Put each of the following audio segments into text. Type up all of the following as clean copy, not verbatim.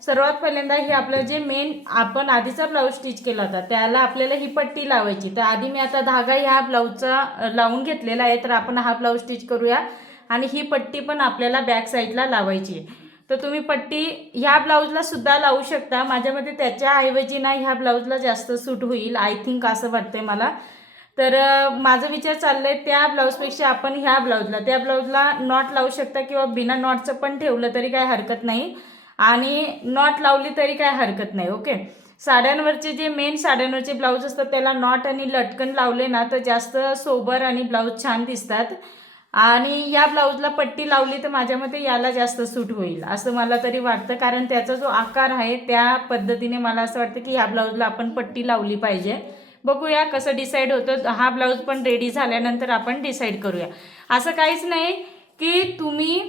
सर्वात पहिल्यांदा हे आपलं जे मेन आपण आधीचा ब्लाऊज स्टिच केला होता त्याला आपल्याला ही पट्टी लावायची। तर आधी मी आता धागा ह्या ब्लाऊजचा लावून घेतलेला आहे, तर आपण हा ब्लाऊज स्टिच करूया आणि ही पट्टी पण आपल्याला बॅक साईडला लावायची। तर तुम्ही पट्टी ह्या ब्लाऊजला सुद्धा लावू शकता, माझ्यामध्ये त्याच्याऐवजी ना ह्या ब्लाऊजला जास्त सूट होईल आय थिंक असं वाटतंय मला। तर माझा विचार चाललाय त्या ब्लाऊजपेक्षा आपण ह्या ब्लाऊजला त्या ब्लाऊजला नॉट लावू शकता किंवा बिना नॉटचं पण ठेवलं तरी काय हरकत नाही आणि नॉट लावली तरी काय हरकत नाही। ओके, साड्यांवरचे जे मेन साड्यांवरचे ब्लाऊज असतात त्याला नॉट आणि लटकन लावले ना तर जास्त सोबर आणि ब्लाऊज छान दिसतात आणि या ब्लाऊजला पट्टी लावली तर माझ्या मते याला जास्त सूट होईल असं मला तरी वाटतं, कारण त्याचा जो आकार आहे त्या पद्धतीने मला असं वाटतं की ह्या ब्लाऊजला आपण पट्टी लावली पाहिजे। बघूया कसं डिसाईड होतं, हा ब्लाऊज पण रेडी झाल्यानंतर आपण डिसाईड करूया। असं काहीच नाही की तुम्ही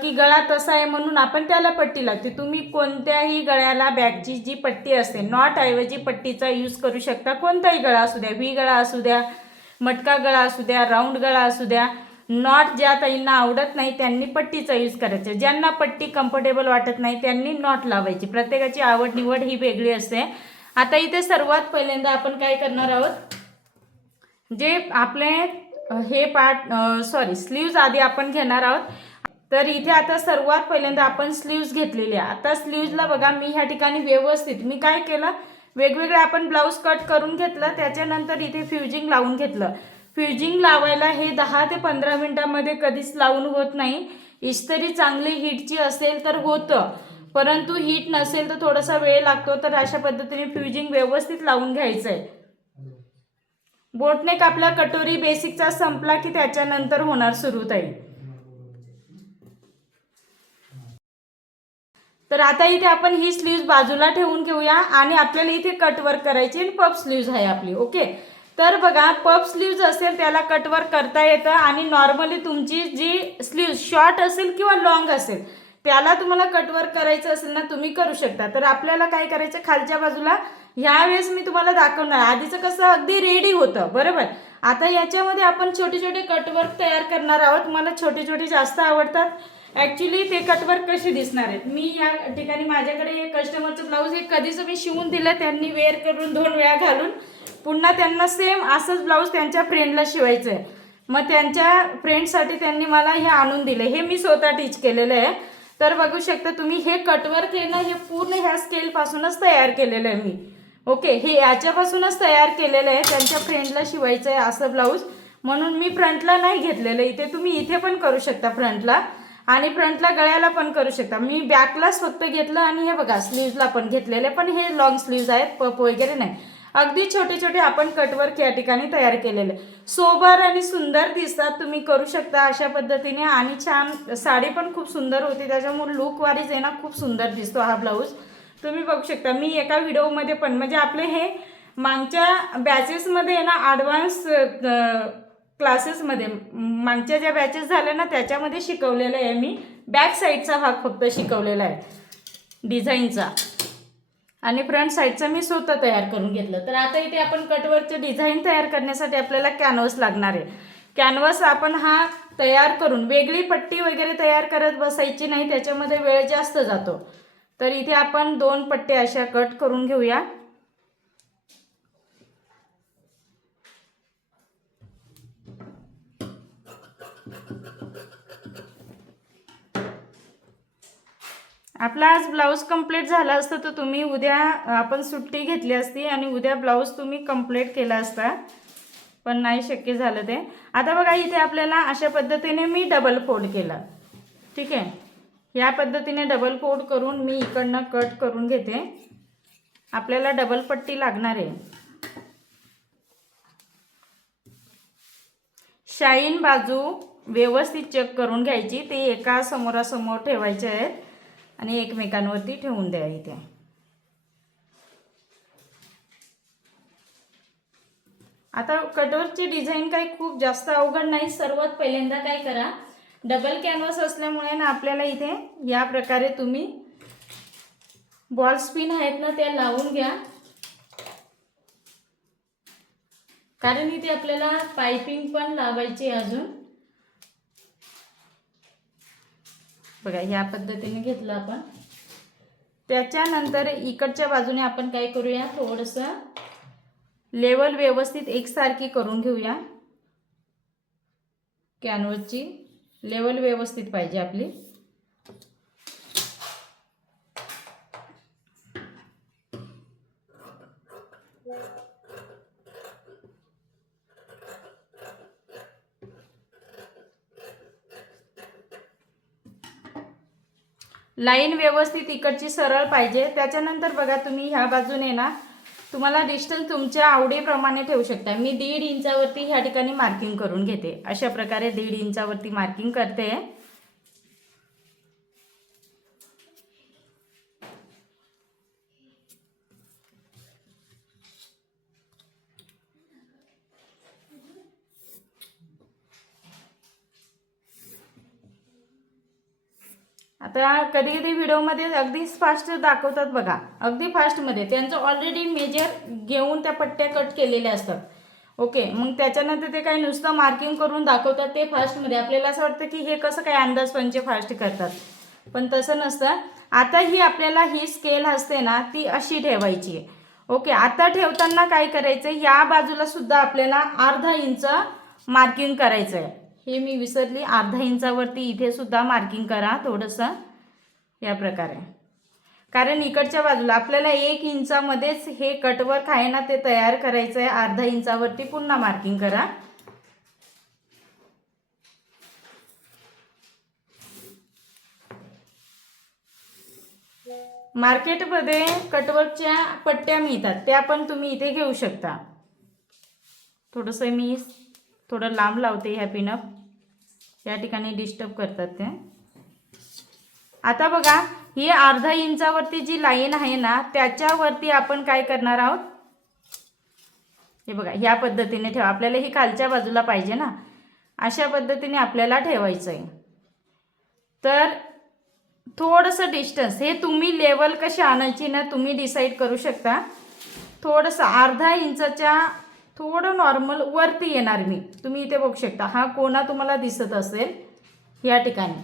की गळा तसा आहे म्हणून आपण त्याला पट्टी लागते, तुम्ही कोणत्याही गळ्याला बॅकची जी पट्टी असते नॉट ऐवजी पट्टीचा यूज करू शकता। कोणताही गळा असू द्या, व्ही गळा असू द्या, मटका गळा असू द्या, राऊंड गळा असू द्या, नॉट ज्या ताईंना आवडत नाही त्यांनी पट्टीचा यूज करायचा, ज्यांना पट्टी कम्फर्टेबल वाटत नाही त्यांनी नॉट लावायची। प्रत्येकाची आवड निवड ही वेगळी असते। आता इथे सर्वात पहिल्यांदा आपण काय करणार आहोत, जे आपले हे पार्ट स्लीव्ज आधी आपण घेणार आहोत। तर इथे आता सर्वात पहिल्यांदा आपण स्लीव्ज घेतलेले आहे। आता स्लीव्जला बघा मी ह्या ठिकाणी व्यवस्थित मी काय केलं, वेगवेगळे आपण ब्लाऊज कट करून घेतलं, त्याच्यानंतर इथे फ्युजिंग लावून घेतलं। फ्युजिंग लावायला हे 10 ते 15 मिनिटांमध्ये कधीच लावून होत नाही। इस्त्री चांगली हीटची असेल तर होतं, परंतु हीट नसेल तर थोडासा वेळ लागतो। तर अशा पद्धतीने फ्युजिंग व्यवस्थित लावून घ्यायचं आहे। बोटनेक आपला कटोरी बेसिकचा संपला की त्याच्यानंतर होणार सुरू ताई। तर आता इथे आपण ही स्लीव्ज बाजूला ठेवून घेऊया आणि आपल्याला इथे कटवर्क करायची आणि पफ स्लीव्ज आहे आपली। ओके, तर बघा पफ स्लीव्ज असेल त्याला कटवर्क करता येतं आणि नॉर्मली तुमची जी स्लीव्ज शॉर्ट असेल किंवा लॉंग असेल त्याला तुम्हाला कटवर्क करायचं असेल ना तुम्ही करू शकता। तर आपल्याला काय करायचं, खालच्या बाजूला ह्यावेळेस मी तुम्हाला दाखवणार, आधीचं कसं अगदी रेडी होतं बरोबर, आता याच्यामध्ये आपण छोटे छोटे कटवर्क तयार करणार आहोत। मला छोटे छोटे जास्त आवडतात ॲक्च्युली। ते कटवर्क कसे दिसणार आहेत, मी या ठिकाणी माझ्याकडे हे कस्टमरचं ब्लाऊज हे कधीच मी शिवून दिलं, त्यांनी वेअर करून 2 वेळा घालून पुन्हा त्यांना सेम असंच ब्लाऊज त्यांच्या फ्रेंडला शिवायचं आहे, मग त्यांच्या फ्रेंडसाठी त्यांनी मला हे आणून दिले, हे मी स्वतः टीच केलेलं आहे। तर बघू शकता तुम्ही हे कटवर्क आहे ना हे पूर्ण ह्या स्केलपासूनच तयार केलेलं आहे मी। ओके, हे याच्यापासूनच तयार केलेलं आहे, त्यांच्या फ्रेंडला शिवायचं आहे असं ब्लाऊज, म्हणून मी फ्रंटला नाही घेतलेलं। इथे तुम्ही इथे पण करू शकता फ्रंटला आणि फ्रंटला गळ्याला पण करू शकता, मी बॅकलाच फक्त घेतलं आणि हे बघा स्लीव्जला पण घेतलेले, पण हे लॉंग स्लीव्ज आहेत, पफ वगैरे नाही, अगदी छोटे छोटे आपण कटवर्क या ठिकाणी तयार केलेले, सोबर आणि सुंदर दिसतात। तुम्ही करू शकता अशा पद्धतीने आणि छान साडी पण खूप सुंदर होती, त्याच्यामुळे लुक वारीज आहे ना खूप सुंदर दिसतो हा ब्लाऊज। तुम्ही बघू शकता मी एका व्हिडिओमध्ये पण म्हणजे आपले हे मागच्या बॅचेसमध्ये ना ॲडव्हान्स क्लासेसमध्ये मागच्या ज्या बॅचेस झाल्या ना त्याच्यामध्ये शिकवलेलं आहे मी, बॅक साईडचा भाग फक्त शिकवलेला आहे डिझाईनचा आणि फ्रंट साईडचा मी स्वतः तयार करून घेतलं। तर आता इथे आपण कटवर्कचे डिझाईन तयार करण्यासाठी आपल्याला कॅनव्हास लागणार आहे। कॅनव्हास आपण हा तयार करून वेगळी पट्टी वगैरे तयार करत बसायची नाही, त्याच्यामध्ये वेळ जास्त जातो। तर इथे आपण 2 पट्ट्या अशा कट करून घेऊया। आपला आज ब्लाऊज कंप्लीट झाला असतं तर तुम्ही उद्या आपण सुट्टी घेतली असती आणि उद्या ब्लाऊज तुम्ही कंप्लीट केला असता, पण नाही शक्य झालं ते। आता बघा इथे आपल्याला अशा पद्धतीने मी डबल फोल्ड केलं, ठीक आहे, या पद्धतीने डबल फोल्ड करून मी इकडनं कट करून घेते। आपल्याला डबल पट्टी लागणार आहे, शाईन बाजू व्यवस्थित चेक करून घ्यायची, ते एका समोरासमोर ठेवायचे आहेत आणि एकमेकांवरती ठेवून द्या इथे। आता कटवर्कची डिझाईन काही खूप जास्त अवघड नाही। सर्वात पहिल्यांदा काय करा, डबल कॅनव्हास असल्यामुळे ना आपल्याला इथे या प्रकारे तुम्ही बॉल स्पिन आहेत ना त्या लावून घ्या, कारण इथे आपल्याला पाइपिंग पण लावायची अजून। बघा ह्या पद्धतीने घेतलं आपण त्याच्यानंतर इकडच्या बाजूने आपण काय करूया, थोडंसं लेवल व्यवस्थित एकसारखी करून घेऊया. कॅनव्हसची लेवल व्यवस्थित पाहिजे आपली. लाईन व्यवस्थित इकडची सरळ पाहिजे. त्याच्यानंतर बघा तुम्ही ह्या बाजूने ना तुम्हाला डिस्टन्स तुमच्या आवडीप्रमाणे ठेवू शकता. मी 1.5 इंचावरती ह्या ठिकाणी मार्किंग करून घेते. अशा प्रकारे 1.5 इंचावरती मार्किंग करते. आता कधी कधी व्हिडिओमध्ये अगदीच फास्ट दाखवतात बघा, अगदी फास्टमध्ये. त्यांचं ऑलरेडी मेजर घेऊन त्या पट्ट्या कट केलेल्या असतात. ओके, मग त्याच्यानंतर ते काही नुसतं मार्किंग करून दाखवतात ते फास्टमध्ये. आपल्याला असं वाटतं की हे कसं काय अंदाज पंचे फास्ट करतात, पण तसं नसतं. आता ही आपल्याला ही स्केल असते ना ती अशी ठेवायची आहे. ओके, आता ठेवताना काय करायचं, या बाजूला सुद्धा आपल्याला अर्धा इंच मार्किंग करायचं आहे. हे मी विसरली, अर्धा इंचावरती इथे सुद्धा मार्किंग करा थोडंसं या प्रकारे. कारण इकडच्या बाजूला आपल्याला 1 इंचामध्येच हे कटवर्क आहे ना ते तयार करायचं आहे. अर्धा इंचावरती पुन्हा मार्किंग करा. मार्केटमध्ये कटवर्कच्या पट्ट्या मिळतात, त्या पण तुम्ही इथे घेऊ शकता. थोडंसं मी थोडं लांब लावते, ह्या पिनअप या ठिकाणी डिस्टर्ब करतात ते. आता बघा ही अर्धा इंचावरती जी लाईन आहे ना त्याच्यावरती आपण काय करणार आहोत, हे बघा ह्या पद्धतीने ठेवा. आपल्याला ही खालच्या बाजूला पाहिजे ना, अशा पद्धतीने आपल्याला ठेवायचं आहे. तर थोडंसं डिस्टन्स हे तुम्ही लेवल कशी आणायची ना तुम्ही डिसाईड करू शकता. थोडंसं अर्धा इंचाच्या थोडं नॉर्मल वरती येणार मी. तुम्ही इथे बघू शकता हा कोना तुम्हाला दिसत असेल या ठिकाणी.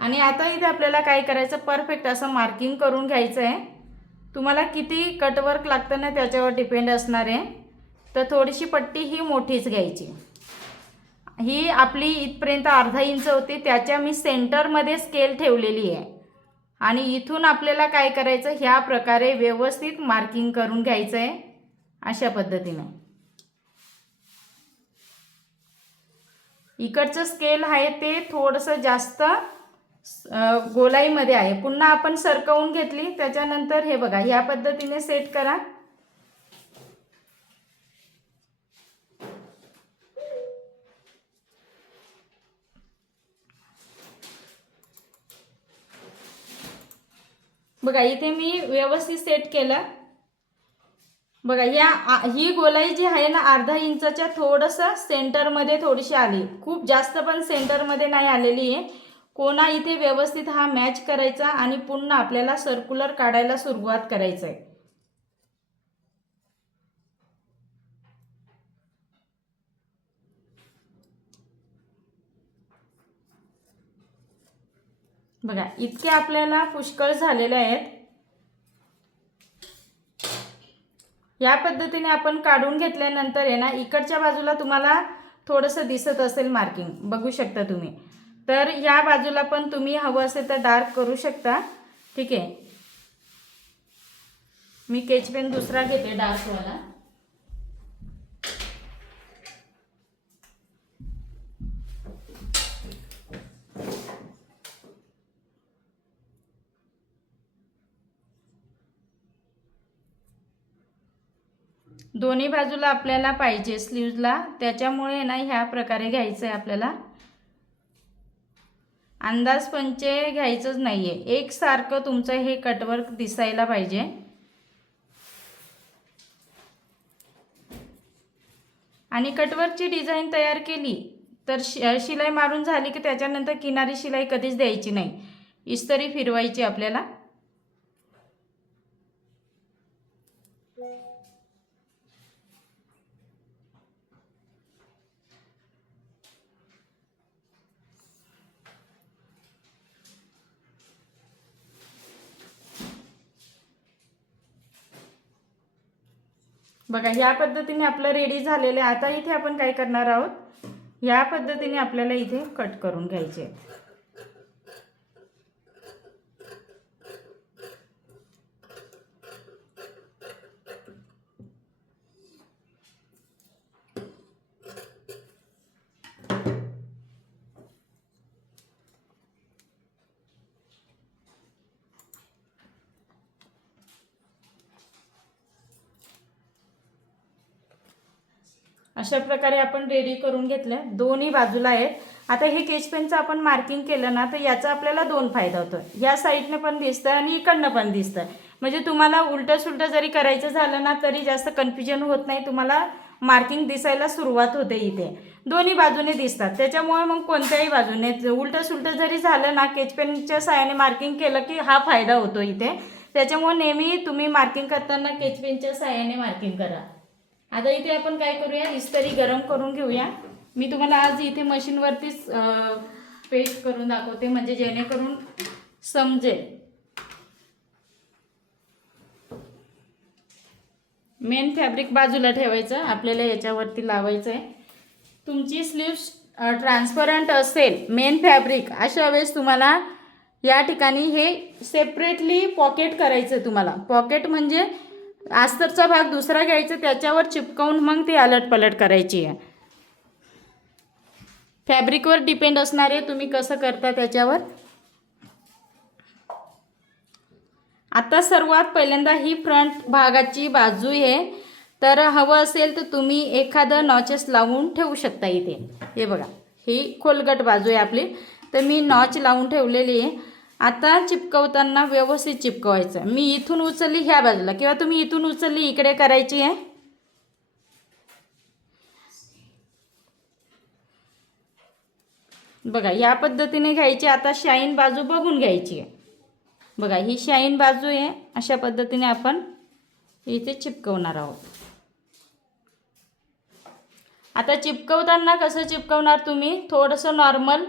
आणि आता इथे आपल्याला काय करायचं, परफेक्ट असं मार्किंग करून घ्यायचं आहे. तुम्हाला किती कटवर्क लागतं ना त्याच्यावर डिपेंड असणार आहे. तर थोडीशी पट्टी ही मोठीच घ्यायची. ही आपली इथपर्यंत अर्धा इंच होती, त्याच्या मी सेंटरमध्ये स्केल ठेवलेली आहे. आणि इथून आपल्याला काय करायचं, ह्या प्रकारे व्यवस्थित मार्किंग करून घ्यायचं आहे अशा पद्धतीने. इकडचं स्केल आहे ते थोडंसं जास्त गोलाईमध्ये आहे. पुन्हा आपण सरकवून घेतली, त्याच्यानंतर हे बघा ह्या पद्धतीने सेट करा. बघा इथे मी व्यवस्थित सेट केलं. बघा ही गोलाई जी आहे ना अर्धा इंचाच्या थोडंसं सेंटरमध्ये थोडीशी आली, खूप जास्त पण सेंटरमध्ये नाही आलेली आहे. कोना इथे व्यवस्थित हा मॅच करायचा आणि पुन्हा आपल्याला सर्क्युलर काढायला सुरुवात करायचं आहे. बघा इतके आपल्याला पुष्कळ झालेले आहेत. या पद्धतीने आपण काढून घेतल्यानंतर आहे ना इकडच्या बाजूला तुम्हाला थोडंसं दिसत असेल मार्किंग, बघू शकता तुम्ही. तर या बाजूला पण तुम्ही हवं असेल तर डार्क करू शकता. ठीक आहे, मी स्केच पेन दुसरा घेते डार्कवाला. दोन्ही बाजूला आपल्याला पाहिजे स्लीव्जला, त्याच्यामुळे ना ह्या प्रकारे घ्यायचं आहे आपल्याला. अंदाज पंचे घ्यायचंच नाही आहे, एकसारखं तुमचं हे कटवर्क दिसायला पाहिजे. आणि कटवर्कची डिझाईन तयार केली तर शिलाई मारून झाली की त्याच्यानंतर किनारी शिलाई कधीच द्यायची नाही, इस्त्री फिरवायची आपल्याला. बघा ह्या पद्धतीने आपलं रेडी झालेलं आहे. आता इथे आपण काय करणार आहोत, ह्या पद्धतीने आपल्याला इथे कट करून घ्यायचे आहेत. अशा प्रकारे आपण रेडी करून घेतलं. दोन्ही बाजूला आहेत. आता हे केच पेनचं आपण मार्किंग केलं ना, तर याचा आपल्याला दोन फायदा होतो. या साईडने पण दिसतं आणि इकडनं पण दिसतं. म्हणजे तुम्हाला उलटं सुलटं जरी करायचं झालं ना, तरी जास्त कन्फ्युजन होत नाही. तुम्हाला मार्किंग दिसायला सुरुवात होते. इथे दोन्ही बाजूने दिसतात. त्याच्यामुळे मग कोणत्याही बाजूने उलटं सुलटं जरी झालं ना, केच पेनच्या साहाय्याने मार्किंग केलं की हा फायदा होतो इथे. त्याच्यामुळे नेहमी तुम्ही मार्किंग करताना केच पेनच्या साहाय्याने मार्किंग करा. आता इथे आपण काय करूया, इस्त्री गरम करून घेऊया. मी तुम्हाला आज इथे मशीनवरतीच पेस्ट करून दाखवते, म्हणजे जेणेकरून समजेल. मेन फॅब्रिक बाजूला ठेवायचं, आपल्याला याच्यावरती लावायचं आहे. तुमची स्लीव्स ट्रान्सपरंट असेल मेन फॅब्रिक, अशा वेळेस तुम्हाला या ठिकाणी हे सेपरेटली पॉकेट करायचं. तुम्हाला पॉकेट म्हणजे अस्तरचा भाग दुसरा घ्यायचा, त्याच्यावर चिपकवून मग ती अलटपलट करायची आहे. फॅब्रिकवर डिपेंड असणार आहे तुम्ही कसं करता त्याच्यावर. आता सर्वात पहिल्यांदा ही फ्रंट भागाची बाजू आहे, तर हवं असेल तर तुम्ही एखादं नॉचेस लावून ठेवू शकता इथे. हे बघा, ही खोलगट बाजू आहे आपली, तर मी नॉच लावून ठेवलेली आहे. आता चिपकवताना व्यवस्थित चिपकवायचं. मी इथून उचलली ह्या बाजूला, किंवा तुम्ही इथून उचलली इकडे करायची आहे. बघा या पद्धतीने घ्यायची. आता शाईन बाजू बघून घ्यायची आहे. बघा ही शाईन बाजू आहे. अशा पद्धतीने आपण इथे चिपकवणार आहोत. आता चिपकवताना कसं चिपकवणार तुम्ही, थोडंसं नॉर्मल.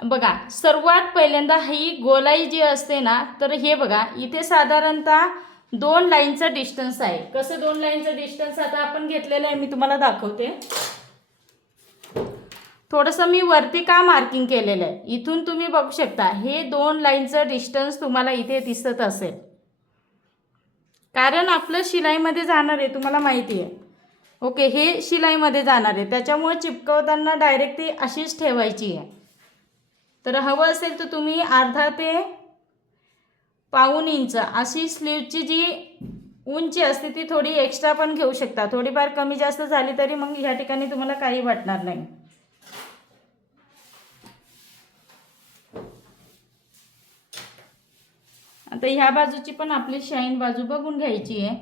बघा सर्वात पहिल्यांदा ही गोलाई जी असते ना, तर हे बघा इथे साधारणतः 2 लाईनचं डिस्टन्स आहे. कसं 2 लाईनचं डिस्टन्स आता आपण घेतलेलं आहे, मी तुम्हाला दाखवते. थोडंसं मी वरती का मार्किंग केलेलं आहे, इथून तुम्ही बघू शकता हे 2 लाईनचं डिस्टन्स तुम्हाला इथे दिसत असेल. कारण आपलं शिलाईमध्ये जाणार आहे, तुम्हाला माहिती आहे. ओके, हे शिलाईमध्ये जाणार आहे, त्याच्यामुळे चिपकवताना डायरेक्ट ती अशीच ठेवायची आहे. तर हवं असेल तर तुम्ही अर्धा ते पाऊण इंच अशी स्लीवची जी उंची असते ती थोडी एक्स्ट्रा पण घेऊ शकता. थोडीफार कमी जास्त झाली तरी मग ह्या ठिकाणी तुम्हाला काही वाटणार नाही. आता ह्या बाजूची पण आपली शाईन बाजू बघून घ्यायची आहे.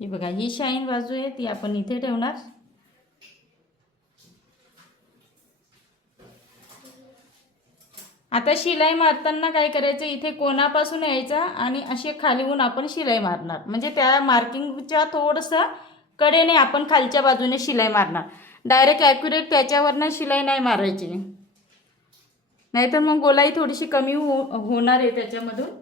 ही बघा ही शाईन बाजू आहे, ती आपण इथे ठेवणार. आता शिलाई मारताना काय करायचं, इथे कोणापासून यायचा आणि असे खालीहून आपण शिलाई मारणार. म्हणजे त्या मार्किंगच्या थोडंसं कडेने आपण खालच्या बाजूने शिलाई मारणार. डायरेक्ट ॲक्युरेट त्याच्यावरनं शिलाई नाही मारायची, नाहीतर मग गोलाई थोडीशी कमी होणार आहे त्याच्यामधून.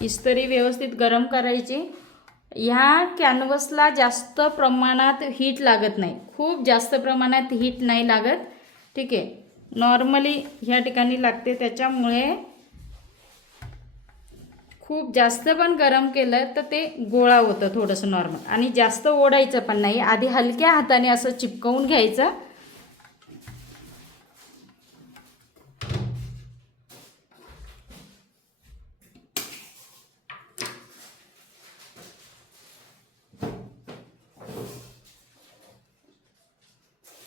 इस्त्री व्यवस्थित गरम करायची. ह्या कॅनव्हसला जास्त प्रमाणात हीट लागत नाही, खूप जास्त प्रमाणात हीट नाही लागत. ठीक आहे, नॉर्मली ह्या ठिकाणी लागते. त्याच्यामुळे खूप जास्त पण गरम केलं तर ते गोळा होतं थोडंसं नॉर्मल. आणि जास्त ओढायचं पण नाही, आधी हलक्या हाताने असं चिपकवून घ्यायचं.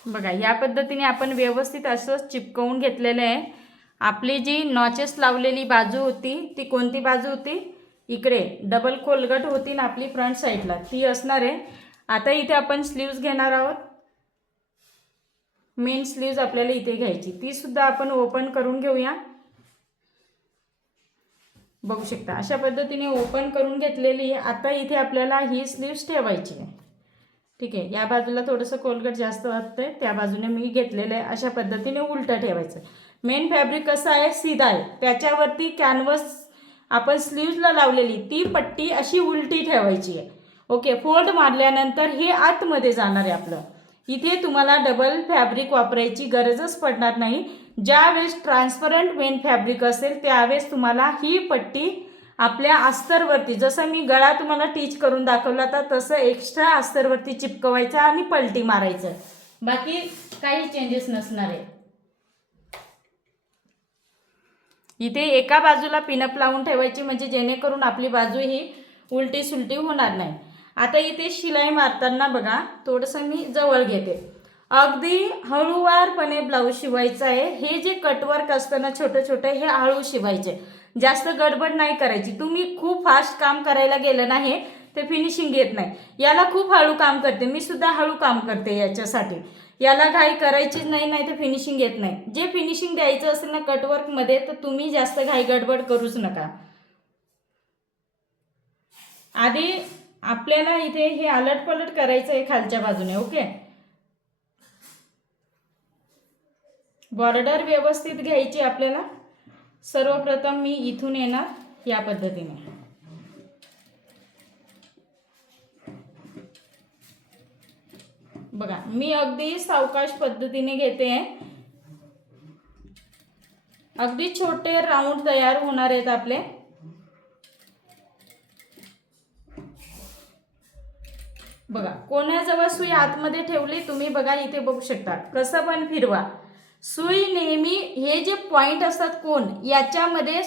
बघा या पद्धतीने आपण व्यवस्थित असं चिपकवून घेतलेलं आहे. आपली जी नॉचेस लावलेली बाजू होती ती कोणती बाजू होती, इकडे डबल खोलगट होती ना आपली फ्रंट साईडला, ती असणार आहे. आता इथे आपण स्लीव्ज घेणार आहोत. मेन स्लीव्ज आपल्याला इथे घ्यायची, ती सुद्धा आपण ओपन करून घेऊया. बघू शकता अशा पद्धतीने ओपन करून घेतलेली आहे. आता इथे आपल्याला ही स्लीव्ज ठेवायची आहे. ठीक आहे, या बाजूला थोडंसं कोलगट जास्त वाटतंय, त्या बाजूने मी घेतलेलं आहे. अशा पद्धतीने उलटं ठेवायचं. मेन फॅब्रिक कसं आहे, सीधा आहे, त्याच्यावरती कॅनव्हस आपण स्लीव्जला लावलेली ती पट्टी अशी उलटी ठेवायची आहे. ओके, फोल्ड मारल्यानंतर हे आतमध्ये जाणार आहे आपलं. इथे तुम्हाला डबल फॅब्रिक वापरायची गरजच पडणार नाही. ज्यावेळेस ट्रान्सपरंट मेन फॅब्रिक असेल त्यावेळेस तुम्हाला ही पट्टी आपल्या अस्तरवरती, जसं मी गळा तुम्हाला टीच करून दाखवला तर तसं एक्स्ट्रा अस्तरवरती चिपकवायचं आणि पलटी मारायचं. बाकी काही चेंजेस नसणार आहे. इथे एका बाजूला पिनअप लावून ठेवायची म्हणजे जेणेकरून आपली बाजू ही उलटी सुलटी होणार नाही. आता इथे शिलाई मारताना बघा थोडंसं मी जवळ घेते. अगदी हळूवारपणे ब्लाऊज शिवायचा आहे. हे जे कटवर्क असतं ना छोटं छोटं, हे हळू शिवायचे, जास्त गडबड नाही करायची. तुम्ही खूप फास्ट काम करायला गेलं नाही ते फिनिशिंग येत नाही. याला खूप हळू काम करते, मी सुद्धा हळू काम करते याच्यासाठी. याला घाई करायचीच नाही, नाही तर फिनिशिंग येत नाही. जे फिनिशिंग द्यायचं असेल ना कटवर्कमध्ये तर तुम्ही जास्त घाई गडबड करूच नका. आधी आपल्याला इथे हे अलट पलट करायचं आहे खालच्या बाजूने. ओके, बॉर्डर व्यवस्थित घ्यायची आपल्याला. सर्वप्रथम मी इथून येणार या पद्धतीने. बघा मी अगदी सावकाश पद्धतीने घेते. अगदी छोटे राऊंड तयार होणार आहेत आपले. बघा कोणाजवळ सुई आतमध्ये ठेवली तुम्ही, बघा इथे बघू शकता, कसं पण फिरवा. सुई नेहमी हे जे पॉइंट असतात कोण याच्यामध्ये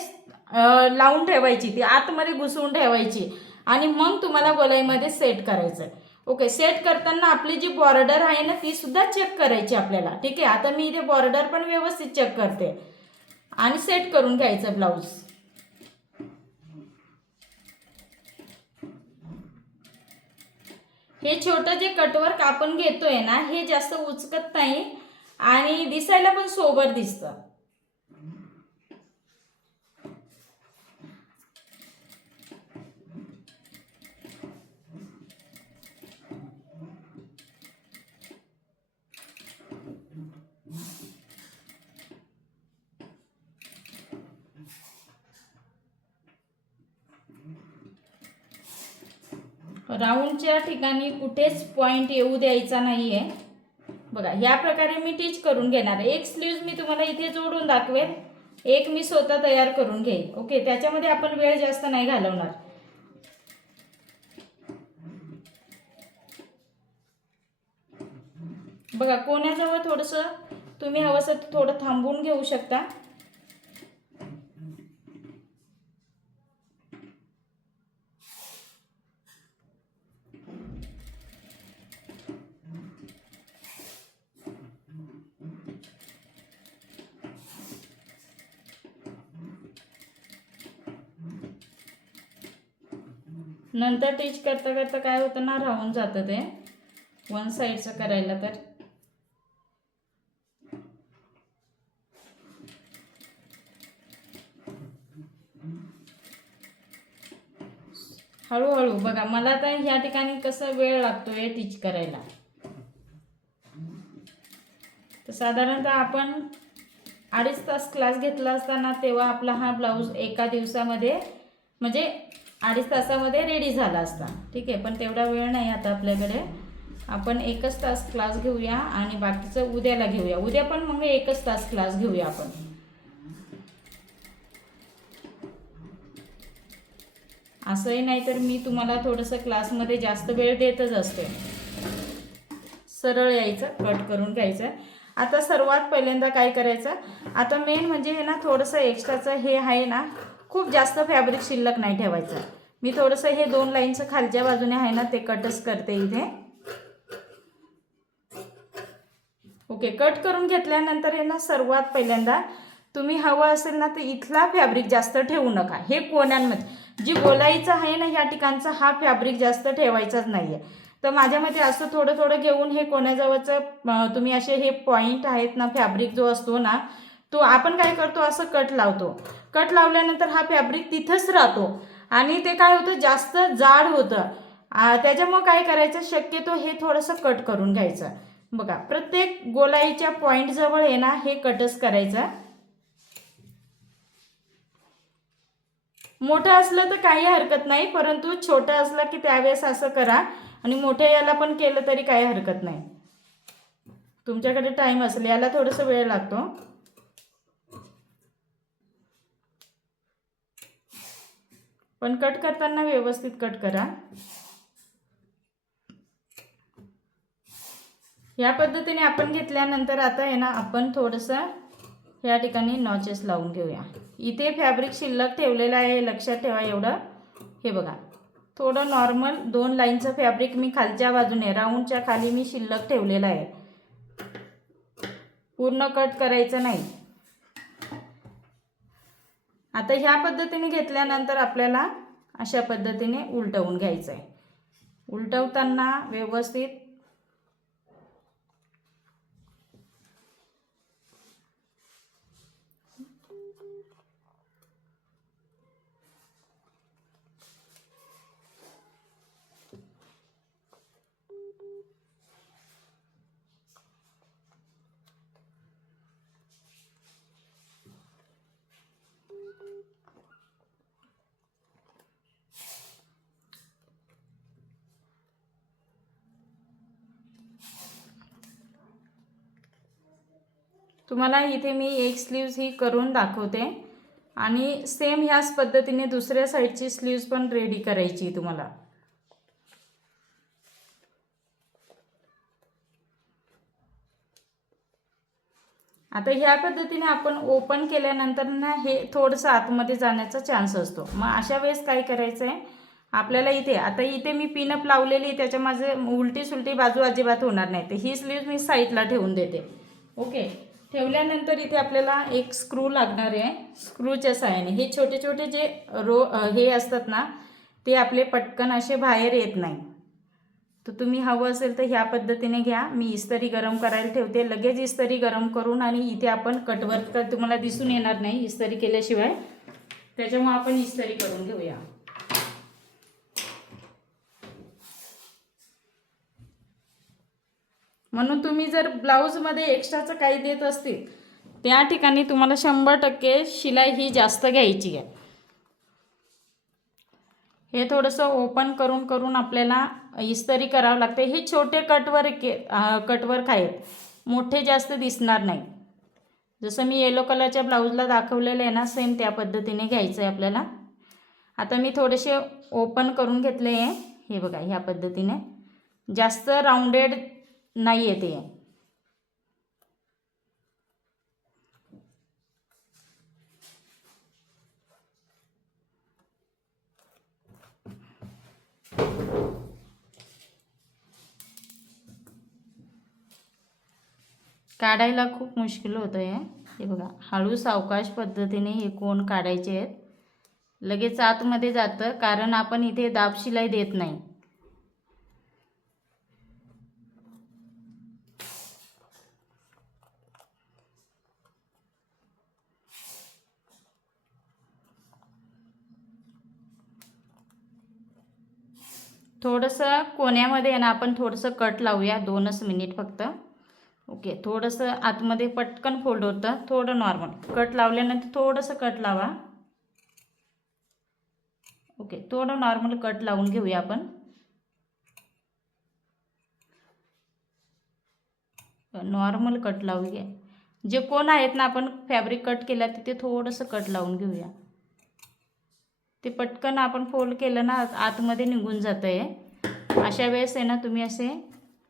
लावून ठेवायची, ती आतमध्ये घुसवून ठेवायची आणि मग तुम्हाला गोलाईमध्ये सेट करायचं. ओके, सेट करताना आपली जी बॉर्डर आहे ना ती सुद्धा चेक करायची आपल्याला. ठीक आहे, आता मी इथे बॉर्डर पण व्यवस्थित चेक करते आणि सेट करून घ्यायचं ब्लाऊज. हे छोटं जे कटवर्क आपण घेतोय ना हे जास्त उचकत नाही आणि दिसायला पण सोबर दिसतं. राऊंडच्या ठिकाणी कुठेच पॉइंट येऊ द्यायचा नाहीये. बघा या प्रकारे मी टीच करून घेणार आहे. एक स्लीव्ज मी तुम्हाला इथे जोडून दाखवेल, एक मी स्वतः तयार करून घेईन. ओके, त्याच्यामध्ये आपण वेळ जास्त नाही घालवणार. बघा कोण्याजवळ थोडंसं तुम्ही हवंसं थोडं थांबवून घेऊ शकता. नंतर टीच करता करता काय होतं ना, राहून जातं ते वन साईडचं करायला. तर हळूहळू बघा, मला तर ह्या ठिकाणी कसं वेळ लागतोय टीच करायला. तर साधारणतः आपण 2.5 तास क्लास घेतला असताना तेव्हा आपला हा ब्लाऊज एका दिवसामध्ये म्हणजे 2.5 तासामध्ये रेडी झाला असता. ठीक आहे, पण तेवढा वेळ नाही आता आपल्याकडे. आपण 1च तास क्लास घेऊया आणि बाकीचं उद्याला घेऊया. उद्या पण मग 1च तास क्लास घेऊया आपण. असंही नाही तर मी तुम्हाला थोडंसं क्लासमध्ये जास्त वेळ देतच असते. सरळ यायचं, कट करून घ्यायचं. आता सर्वात पहिल्यांदा काय करायचं, आता मेन म्हणजे हे ना थोडंसं एक्स्ट्राचं हे आहे ना, खूप जास्त फॅब्रिक शिल्लक नाही ठेवायचं. मी थोडंसं हे 2 लाईनचं खालच्या बाजूने आहे ना ते कटच करते इथे. ओके, कट करून घेतल्यानंतर आहे ना, सर्वात पहिल्यांदा तुम्ही हवं असेल ना तर इथला फॅब्रिक जास्त ठेवू नका. हे कोण्यांमध्ये जी गोलाईचं आहे ना या ठिकाणचा हा फॅब्रिक जास्त ठेवायचाच नाही आहे. तर माझ्यामध्ये असं थोडं थोडं घेऊन हे कोण्याजवळचं तुम्ही असे हे पॉईंट आहेत ना, फॅब्रिक जो असतो ना तो आपण काय करतो असं कट लावतो. कट लावल्यानंतर हा फॅब्रिक तिथंच राहतो आणि ते काय होतं जास्त जाड होतं. त्याच्यामुळे काय करायचं, शक्यतो हे थोडंसं कट करून घ्यायचं. बघा, प्रत्येक गोलाईच्या पॉईंट जवळ आहे ना हे कटच करायचं. मोठं असलं तर काही हरकत नाही, परंतु छोटं असलं की त्यावेळेस असं करा आणि मोठ्या याला पण केलं तरी काही हरकत नाही. तुमच्याकडे टाईम असेल, याला थोडंसं वेळ लागतो. पण कट करताना व्यवस्थित कट करा. या पद्धतीने आपण घेतल्यानंतर आता आहे ना आपण थोडंसं या ठिकाणी नॉचेस लावून घेऊया. इथे फॅब्रिक शिल्लक ठेवलेलं आहे, लक्षात ठेवा एवढं. हे बघा, थोडं नॉर्मल 2 लाईनचं फॅब्रिक मी खालच्या बाजूने राऊंडच्या खाली मी शिल्लक ठेवलेलं आहे. पूर्ण कट करायचं नाही. आता ह्या पद्धतीने घेतल्यानंतर आपल्याला अशा पद्धतीने उलटवून घ्यायचं आहे. उलटवताना व्यवस्थित तुम्हाला इथे मी एक स्लीव्ज ही करून दाखवते आणि सेम ह्याच पद्धतीने दुसऱ्या साईडची स्लीव्ज पण रेडी करायची तुम्हाला. आता ह्या पद्धतीने आपण ओपन केल्यानंतर ना हे थोडंसं आतमध्ये जाण्याचा चान्स असतो. मग अशा वेळेस काय करायचं आहे आपल्याला, इथे मी पिनअप लावलेली, त्याच्या माझे उलटी सुलटी बाजू अजिबात होणार नाही. तर ही स्लीव्ज मी साईडला ठेवून देते. ओके, ठेवल्यानंतर इथे आपल्याला एक स्क्रू लागणार आहे. स्क्रूच्या साहाय्याने हे छोटे छोटे जे हे असतात ना ते आपले पटकन असे बाहेर येत नाही. तर तुम्ही हवं असेल तर ह्या पद्धतीने घ्या. मी इस्त्री गरम करायला ठेवते, लगेच इस्त्री गरम करून आणि इथे आपण कटवर्क तर तुम्हाला दिसून येणार नाही इस्त्री केल्याशिवाय, त्याच्यामुळे आपण इस्त्री करून घेऊया. म्हणून तुम्ही जर ब्लाऊजमध्ये एक्स्ट्राचं काही देत असतील त्या ठिकाणी तुम्हाला 100% शिलाई ही जास्त घ्यायची आहे. हे थोडंसं ओपन करून करून आपल्याला इस्त्री करावं लागते. हे छोटे कटवर्क आहेत, मोठे जास्त दिसणार नाही. जसं मी येलो कलरच्या ब्लाऊजला दाखवलेलं आहे ना सेम त्या पद्धतीने घ्यायचं आहे आपल्याला. आता मी थोडेसे ओपन करून घेतले आहे. हे बघा, ह्या पद्धतीने जास्त राऊंडेड नाही आहे ते. काढायला खूप मुश्किल होतं आहे. हे बघा, हळू सावकाश पद्धतीने हे कोण काढायचे आहेत. लगेच आतमध्ये जातं कारण आपण इथे दाब शिलाई देत नाही. थोडंसं कोण्यामध्ये आहे ना आपण थोडंसं कट लावूया, 2च मिनिट फक्त. ओके, थोडंसं आतमध्ये पटकन फोल्ड होतं. थोडं नॉर्मल कट लावल्यानंतर थोडंसं कट लावा. ओके, थोडं नॉर्मल कट लावून घेऊया आपण. नॉर्मल कट लावूया. जे कोण आहेत ना आपण फॅब्रिक कट केला तिथे थोडंसं कट लावून घेऊया. ते पटकन आपण फोल्ड केलं ना आतमध्ये निघून जातं आहे. अशा वेळेस आहे ना तुम्ही असे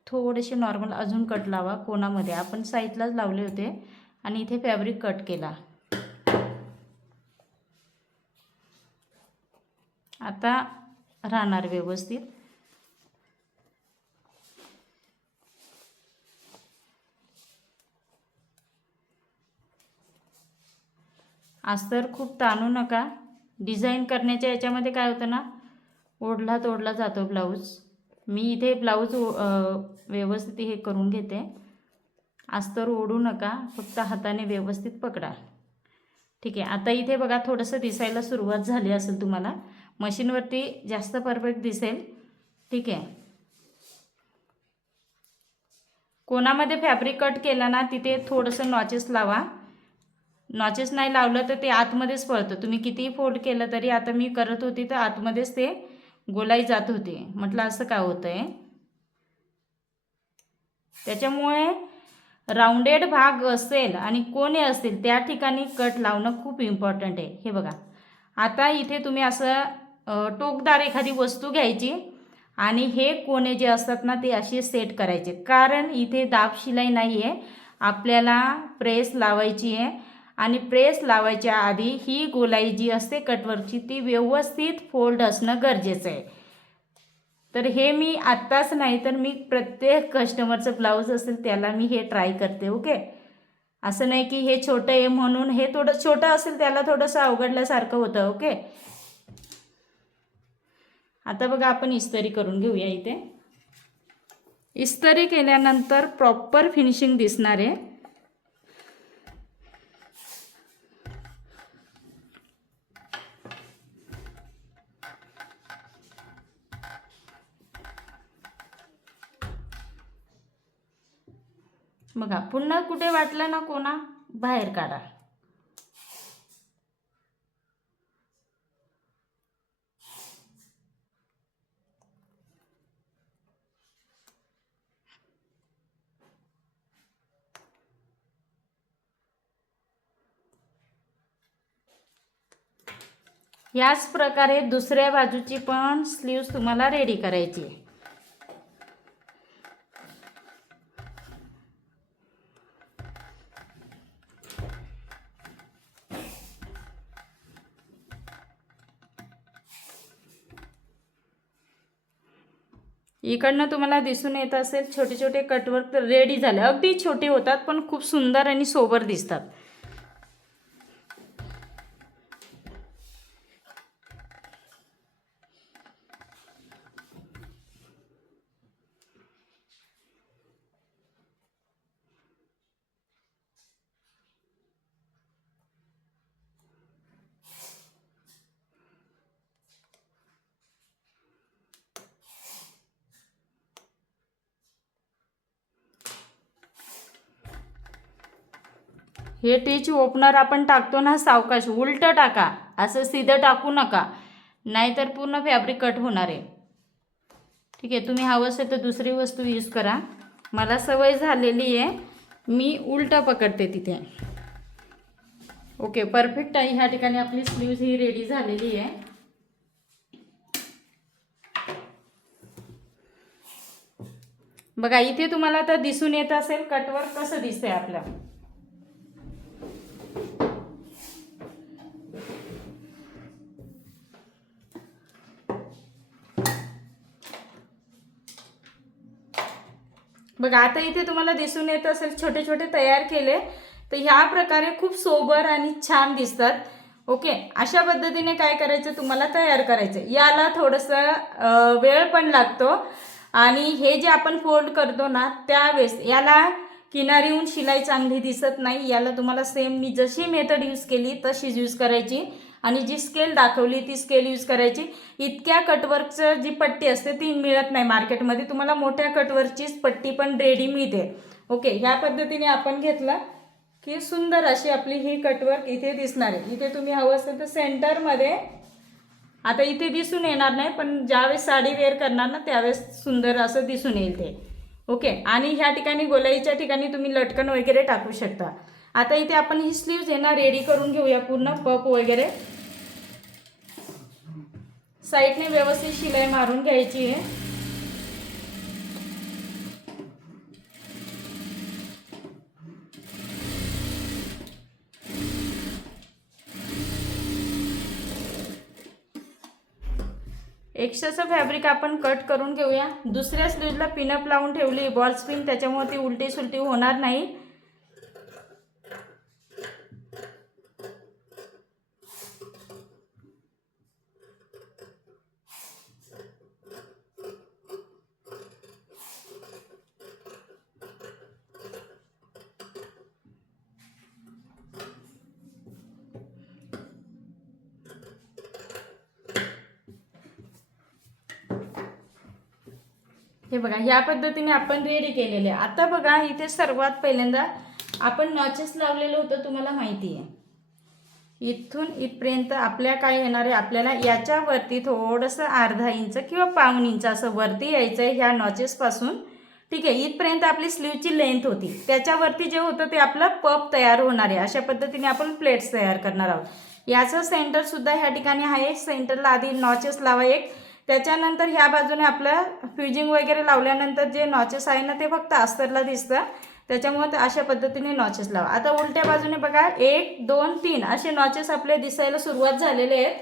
थोडेसे नॉर्मल अजून कट लावा कोणामध्ये. आपण साईडलाच लावले होते आणि इथे फॅब्रिक कट केला. आता राहणार व्यवस्थित. अस्तर खूप ताणू नका. डिझाईन करण्याच्या याच्यामध्ये काय होतं ना, ओढला तोडला जातो ब्लाऊज. मी इथे ब्लाऊज व्यवस्थित हे करून घेते. अस्तर ओढू नका, फक्त हाताने व्यवस्थित पकडा. ठीक आहे. आता इथे बघा थोडंसं दिसायला सुरुवात झाली असेल तुम्हाला. मशीनवरती जास्त परफेक्ट दिसेल. ठीक आहे. कोणामध्ये फॅब्रिक कट केला ना तिथे थोडंसं नॉचेस लावा. नॉचेस नाही लावलं तर ते आतमध्येच पळतं. तुम्ही कितीही फोल्ड केलं तरी, आता मी करत होती तर आतमध्येच ते गोलाई जात होते. म्हटलं असं काय होतं आहे. त्याच्यामुळे राऊंडेड भाग असेल आणि कोणे असतील त्या ठिकाणी कट लावणं खूप इम्पॉर्टंट आहे. हे बघा, आता इथे तुम्ही असं टोकदार एखादी वस्तू घ्यायची आणि हे कोणे जे असतात ना ते असे सेट करायचे. कारण इथे दाब शिलाई नाही आहे, आपल्याला प्रेस लावायची आहे. आणि प्रेस लावायच्या आधी ही गोलाई जी असते कटवर्कची ती व्यवस्थित फोल्ड असणं गरजेचं आहे. तर हे मी आत्ताच नाही तर मी प्रत्येक कस्टमरचं ब्लाऊज असेल त्याला मी हे ट्राय करते. ओके. असं नाही की हे छोटं आहे म्हणून, हे थोडं छोटं असेल त्याला थोडंसं अवघडल्यासारखं होतं. ओके. आता बघा आपण इस्त्री करून घेऊया. इथे इस्त्री केल्यानंतर प्रॉपर फिनिशिंग दिसणार आहे. बघा, पुन्हा कुठे वाटलं ना कोणा, बाहेर काढा. याच प्रकारे दुसऱ्या बाजूची पण स्लीव्स तुम्हाला रेडी करायची आहे. इकडनं तुम्हाला दिसून येत असेल छोटे छोटे कटवर्क रेडी झाले. अगदी छोटे होतात पण खूप सुंदर आणि सोबर दिसतात. हे टिच ओपनर आपण टाकतो ना सावकाश उलटं टाका, असं सीधं टाकू नका, नाहीतर पूर्ण फॅब्रिक कट होणार आहे. ठीक आहे. तुम्ही हवं असेल तर दुसरी वस्तू यूज करा. मला सवय झालेली आहे, मी उलटं पकडते तिथे. ओके, परफेक्ट आहे. ह्या ठिकाणी आपली स्लीव्ज ही रेडी झालेली आहे. बघा, इथे तुम्हाला तर दिसून येत असेल कटवर्क कसं दिसतंय आपलं. बघा, आता इथे तुम्हाला दिसून येत असेल छोटे छोटे तयार केले तर ह्या प्रकारे खूप सोबर आणि छान दिसतात. ओके. अशा पद्धतीने काय करायचं तुम्हाला तयार करायचं. याला थोडंसं वेळ पण लागतो आणि हे जे आपण फोल्ड करतो ना त्यावेळेस याला किनारीहून शिलाई चांगली दिसत नाही. याला तुम्हाला सेम मी जशी मेथड यूज केली तशीच यूज करायची आणि जी स्केल दाखवली ती स्केल यूज करायची. इतक्या कटवर्कचं जी पट्टी असते ती मिळत नाही मार्केटमध्ये. तुम्हाला मोठ्या कटवर्कचीच पट्टी पण रेडी मिळते. ओके. ह्या पद्धतीने आपण घेतला की सुंदर अशी आपली ही कटवर्क इथे दिसणार आहे. इथे तुम्ही हवं असेल तर सेंटरमध्ये, आता इथे दिसून येणार नाही पण ज्यावेळेस साडी वेअर करणार ना त्यावेळेस सुंदर असं दिसून येईल ते. ओके. आणि ह्या ठिकाणी गोलाईच्या ठिकाणी तुम्ही लटकन वगैरे टाकू शकता. आता इथे आपण ही स्लीव्ज आहे ना रेडी करून घेऊया. पूर्ण पप वगैरे साईडने व्यवस्थित शिलाई मारून घ्यायची आहे. एक्स्ट्राचं फॅब्रिक आपण कट करून घेऊया. दुसऱ्या स्लीव्जला पिनअप लावून ठेवली बॉल स्पिन, त्याच्यामुळे ती उलटी सुलटी होणार नाही. हे बघा ह्या पद्धतीने आपण रेडी केलेले. आता बघा इथे सर्वात पहिल्यांदा आपण नॉचेस लावलेलं होतं, तुम्हाला माहिती आहे. इथून इथपर्यंत आपल्या काय येणार आहे, आपल्याला याच्यावरती थोडंसं अर्धा इंच किंवा पाऊण इंच असं वरती यायचं आहे ह्या नॉचेसपासून. ठीक आहे, इथपर्यंत आपली स्लीवची लेंथ होती. त्याच्यावरती जे होतं ते आपलं पप तयार होणार आहे. अशा पद्धतीने आपण प्लेट्स तयार करणार आहोत. याचं सेंटरसुद्धा ह्या ठिकाणी आहे. सेंटरला आधी नॉचेस लावा एक, त्याच्यानंतर ह्या बाजूने आपलं फ्युजिंग वगैरे लावल्यानंतर जे नॉचेस आहे ना ते फक्त अस्तरला दिसतं, त्याच्यामुळे अशा पद्धतीने नॉचेस लावा. आता उलट्या बाजूने बघा 1 2 3 असे नॉचेस आपले दिसायला सुरुवात झालेले आहेत.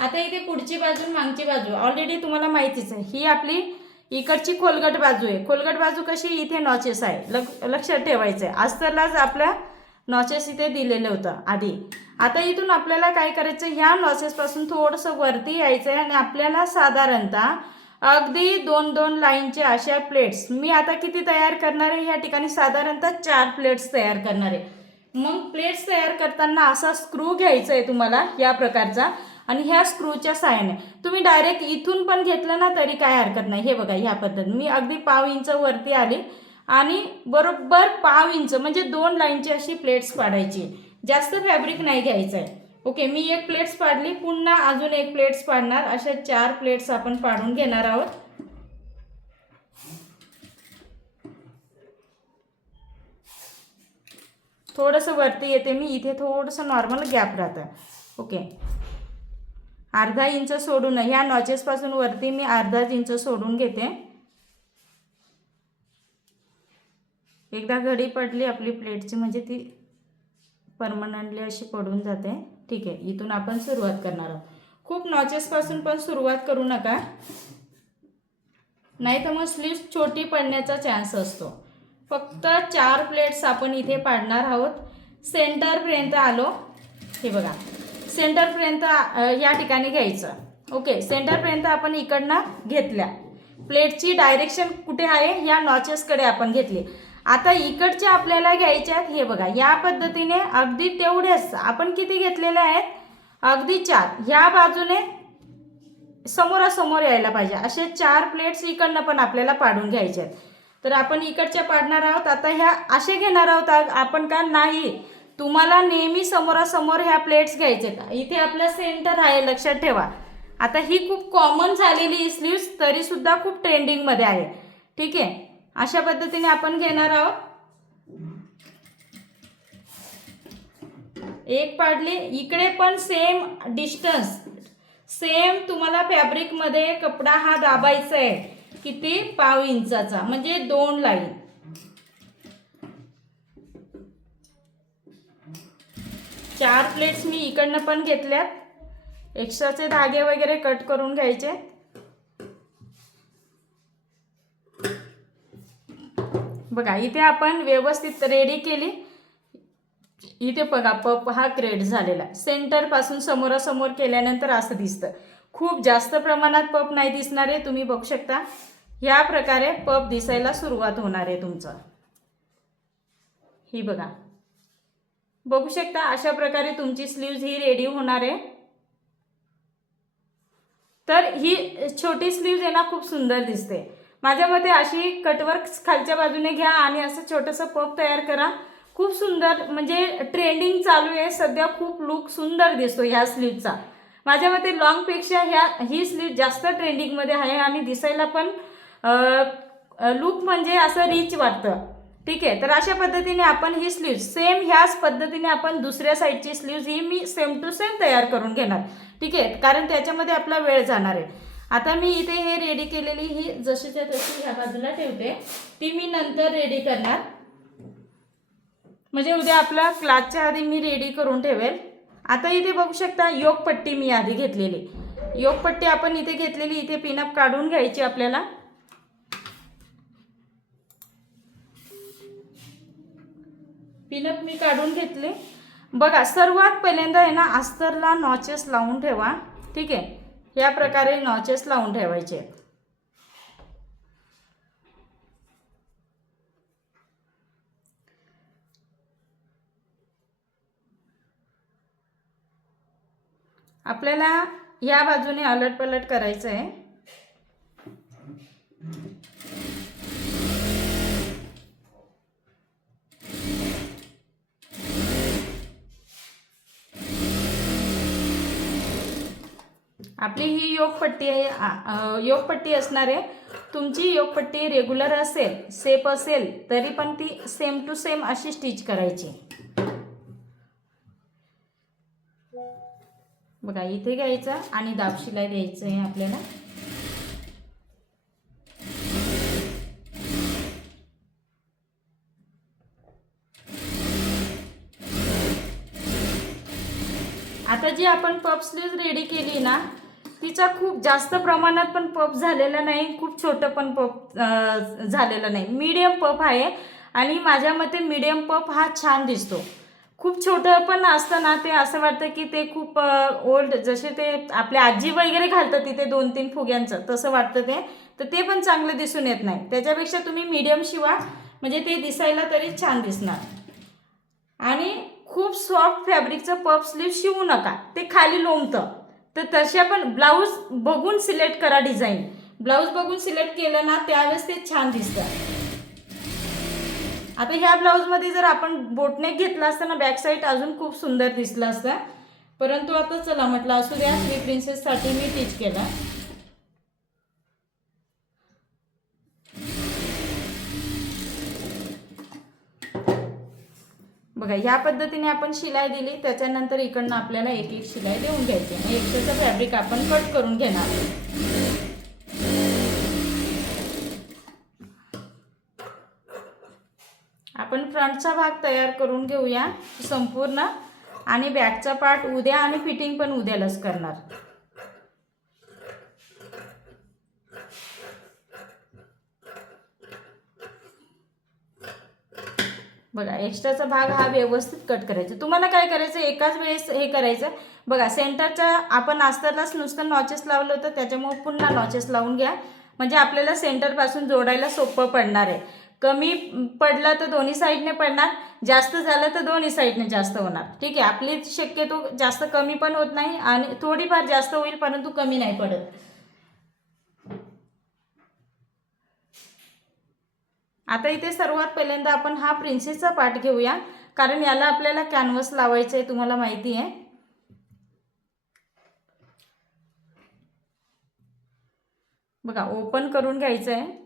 आता इथे पुढची बाजू मागची बाजू ऑलरेडी तुम्हाला माहितीच आहे. ही आपली इकडची खोलगट बाजू आहे. खोलगट बाजू कशी, इथे नॉचेस आहे, लक्षात ठेवायचं आहे. अस्तरलाच आपल्या नॉचेस इथे दिलेलं होतं आधी. आता इथून आपल्याला काय करायचं, ह्या नॉचेसपासून थोडंसं वरती यायचं आहे आणि आपल्याला साधारणतः अगदी 2-2 लाईनचे अशा प्लेट्स, मी आता किती तयार करणार आहे, ह्या ठिकाणी साधारणतः 4 प्लेट्स तयार करणार आहे. मग प्लेट्स तयार करताना असा स्क्रू घ्यायचा आहे तुम्हाला या प्रकारचा, आणि ह्या स्क्रूच्या साहाय्याने तुम्ही डायरेक्ट इथून पण घेतलं ना तरी काय हरकत नाही. हे बघा ह्या पद्धतीने मी अगदी पाव इंच वरती आली आणि बरोबर पाव इंच म्हणजे 2 लाईनची अशी प्लेट्स पाडायची. जास्त फॅब्रिक नाही घ्यायचं आहे. ओके, मी एक प्लेट्स पाडली, पुन्हा अजून एक प्लेट्स पाडणार, अशा 4 प्लेट्स आपण पाडून घेणार आहोत. थोडंसं वरती येते मी, इथे थोडंसं नॉर्मल गॅप राहतं. ओके, अर्धा इंच सोडून ह्या नॉचेसपासून वरती मी अर्धा इंच सोडून घेते. एकदा घडी पडली आपली प्लेटची म्हणजे ती परमनंटली अशी पडून जाते. ठीक आहे, इथून आपण सुरुवात करणार आहोत. खूप नॉचेसपासून पण सुरुवात करू नका, नाही तर मग स्लीव्स छोटी पडण्याचा चान्स असतो. फक्त 4 प्लेट्स आपण इथे पाडणार आहोत. सेंटरपर्यंत आलो, हे बघा सेंटरपर्यंत या ठिकाणी घ्यायचं. ओके, सेंटरपर्यंत आपण इकडनं घेतल्या. प्लेटची डायरेक्शन कुठे आहे, ह्या नॉचेसकडे आपण घेतली. आता इकडच्या आपल्याला घ्यायच्यात, हे बघा या पद्धतीने अगदी तेवढेच आपण किती घेतलेले आहेत, अगदी 4. ह्या बाजूने समोरासमोर यायला पाहिजे असे 4 प्लेट्स इकडनं पण आपल्याला पाडून घ्यायचे आहेत. तर आपण इकडच्या पाडणार आहोत. आता ह्या असे घेणार आहोत आपण का नाही, तुम्हाला नेहमी समोरासमोर ह्या प्लेट्स घ्यायचे. इथे आपलं सेंटर आहे, लक्षात ठेवा. आता ही खूप कॉमन झालेली स्लीव्स तरीसुद्धा खूप ट्रेंडिंगमध्ये आहे. ठीक आहे, अशा पद्धतीने आपण घेणार आहोत. एक पाडली, इकडे पण सेम डिस्टन्स, सेम तुम्हाला फॅब्रिकमध्ये कपडा हा दाबायचा आहे. किती, पाव इंचाचा म्हणजे 2 लाईन. चार प्लेट्स मी इकडनं पण घेतल्यात. एक्स्ट्राचे धागे वगैरे कट करून घ्यायचे. बघा इथे आपण व्यवस्थित रेडी केली. इथे बघा पप हा क्रिएट झालेला. सेंटरपासून समोरासमोर केल्यानंतर असं दिसतं. खूप जास्त प्रमाणात पप नाही दिसणार आहे, तुम्ही बघू शकता. या प्रकारे पप दिसायला सुरुवात होणार आहे तुमचं. ही बघा, बघू शकता अशा प्रकारे तुमची स्लीव्ज ही रेडी होणार आहे. तर ही छोटी स्लीव्ज आहे ना, खूप सुंदर दिसते. माझ्या मते अशी कटवर्क खालच्या बाजूने घ्या आणि असं छोटंसं पप तयार करा. खूप सुंदर, म्हणजे ट्रेंडिंग चालू आहे सध्या, खूप लुक सुंदर दिसतो ह्या स्लीव्हचा. माझ्या मते लॉंगपेक्षा ही स्लीव्ह जास्त ट्रेंडिंगमध्ये आहे आणि दिसायला पण लुक म्हणजे असं रिच वाटतं. ठीक आहे, तर अशा पद्धतीने आपण ही स्लीव्ह सेम ह्याच पद्धतीने आपण दुसऱ्या साईडची स्लीव्ज ही मी सेम टू सेम तयार करून घेणार. ठीक आहे, कारण त्याच्यामध्ये आपला वेळ जाणार आहे. आता मी इथे हे रेडी केलेली ही जशीच्या तशी ह्या बाजूला ठेवते, ती मी नंतर रेडी करणार. म्हणजे उद्या आपला क्लासच्या आधी मी रेडी करून ठेवेल. आता इथे बघू शकता योगपट्टी मी आधी घेतलेली. योगपट्टी आपण इथे घेतलेली, इथे पिनअप काढून घ्यायची आपल्याला. पिनअप मी काढून घेतले. बघा सर्वात पहिल्यांदा आहे ना, अस्तरला नॉचेस लावून ठेवा. ठीक आहे, या प्रकारे नॉचेस लावून ठेवायचे. आपल्याला या बाजूने अलट पलट करायचं आहे. आपली ही योगपट्टी आहे, योगपट्टी असणार आहे. तुमची योगपट्टी रेग्युलर असेल, सेप असेल, तरी पण ती सेम टू सेम अशी स्टिच करायची. बघा इथे घ्यायचं आणि दाब शिलाई द्यायचं आहे आपल्याला. आता जी आपण पफ स्लीव्ह रेडी केली ना, तिचा खूप जास्त प्रमाणात पण पफ झालेला नाही, खूप छोटं पण पफ झालेलं नाही, मीडियम पफ आहे. आणि माझ्या मते मीडियम पफ हा छान दिसतो. खूप छोटं पण असतं ना, ते असं वाटतं की ते खूप ओल्ड, जसे ते आपल्या आजी वगैरे घालतात तिथे 2-3 फुग्यांचं, तसं वाटतं ते. तर ते पण चांगलं दिसून येत नाही. त्याच्यापेक्षा तुम्ही मीडियम शिवा, म्हणजे ते दिसायला तरी छान दिसणार. आणि खूप सॉफ्ट फॅब्रिकचं पफ स्लीव्ह शिवू नका, ते खाली लोंबतं. तर तशा पण ब्लाऊज बघून सिलेक्ट करा डिझाईन. ब्लाऊज बघून सिलेक्ट केलं ना, त्यावेळेस ते छान दिसतं. आता ह्या ब्लाऊजमध्ये जर आपण बोटनेक घेतला असता ना, बॅक साईड अजून खूप सुंदर दिसला असता. परंतु आता चला म्हटलं असू द्या, श्री प्रिन्सेससाठी मी टीच केला. बघा ह्या पद्धतीने आपण शिलाई दिली. त्याच्यानंतर इकडनं आपल्याला एक एक शिलाई देऊन घ्यायची. आणि एक्स्ट्राचं फॅब्रिक आपण कट करून घेणार. आपण फ्रंटचा भाग तयार करून घेऊया संपूर्ण. आणि बॅकचा पार्ट उद्या आणि फिटिंग पण उद्यालाच करणार. बघा एक्स्ट्राचा भाग हा व्यवस्थित कट करायचा. तुम्हाला काय करायचं, एकाच वेळेस हे करायचं. बघा सेंटरच्या आपण आस्तरलाच नुसतं नॉचेस लावलं होतं, त्याच्यामुळे पुन्हा नॉचेस लावून घ्या. म्हणजे आपल्याला सेंटरपासून जोडायला सोपं पडणार आहे. कमी पडलं तर दोन्ही साईडने पडणार, जास्त झालं तर दोन्ही साईडने जास्त होणार. ठीक आहे, आपली शक्यतो जास्त कमी पण होत नाही आणि थोडीफार जास्त होईल, परंतु कमी नाही पडत. आता इथे सर्वात पहिल्यांदा आपण हा प्रिन्सेसचा पार्ट घेऊया, कारण याला आपल्याला कॅनव्हास लावायचं आहे, तुम्हाला माहिती आहे. बघा ओपन करून घ्यायचं आहे.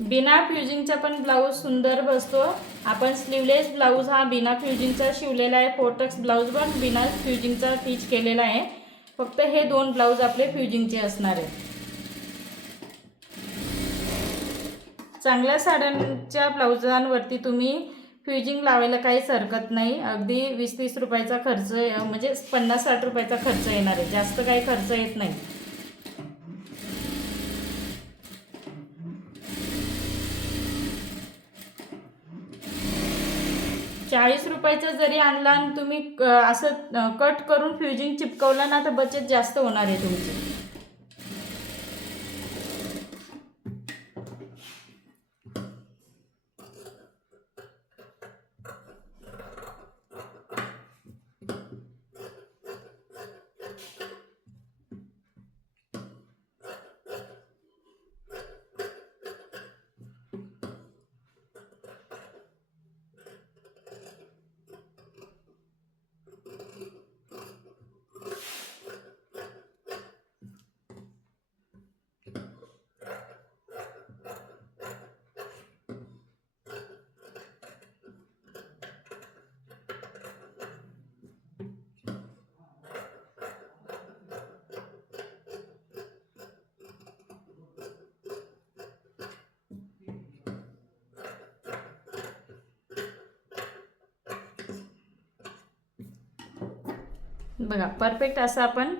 बिना फ्युजिंगचा पण ब्लाऊज सुंदर बसतो. आपण स्लीवलेस ब्लाऊज हा बिना फ्युजिंगचा शिवलेला आहे. फोर्टक्स ब्लाऊज पण बिना फ्युजिंगचा टीच केलेला आहे. फक्त हे 2 ब्लाऊज आपले फ्युजिंगचे असणार आहेत. चांगल्या साड्यांच्या ब्लाऊजांवरती तुम्ही फ्युजिंग लावायला काहीच हरकत नाही. अगदी 20-30 रुपयाचा खर्च, म्हणजे 50-60 रुपयाचा खर्च येणार आहे, जास्त काही खर्च येत नाही. ₹40 जरी आणला आणि तुम्ही असं कट करून फ्युजिंग चिपकवला ना, तर बचत जास्त होणार आहे तुमची. बघा परफेक्ट असं आपण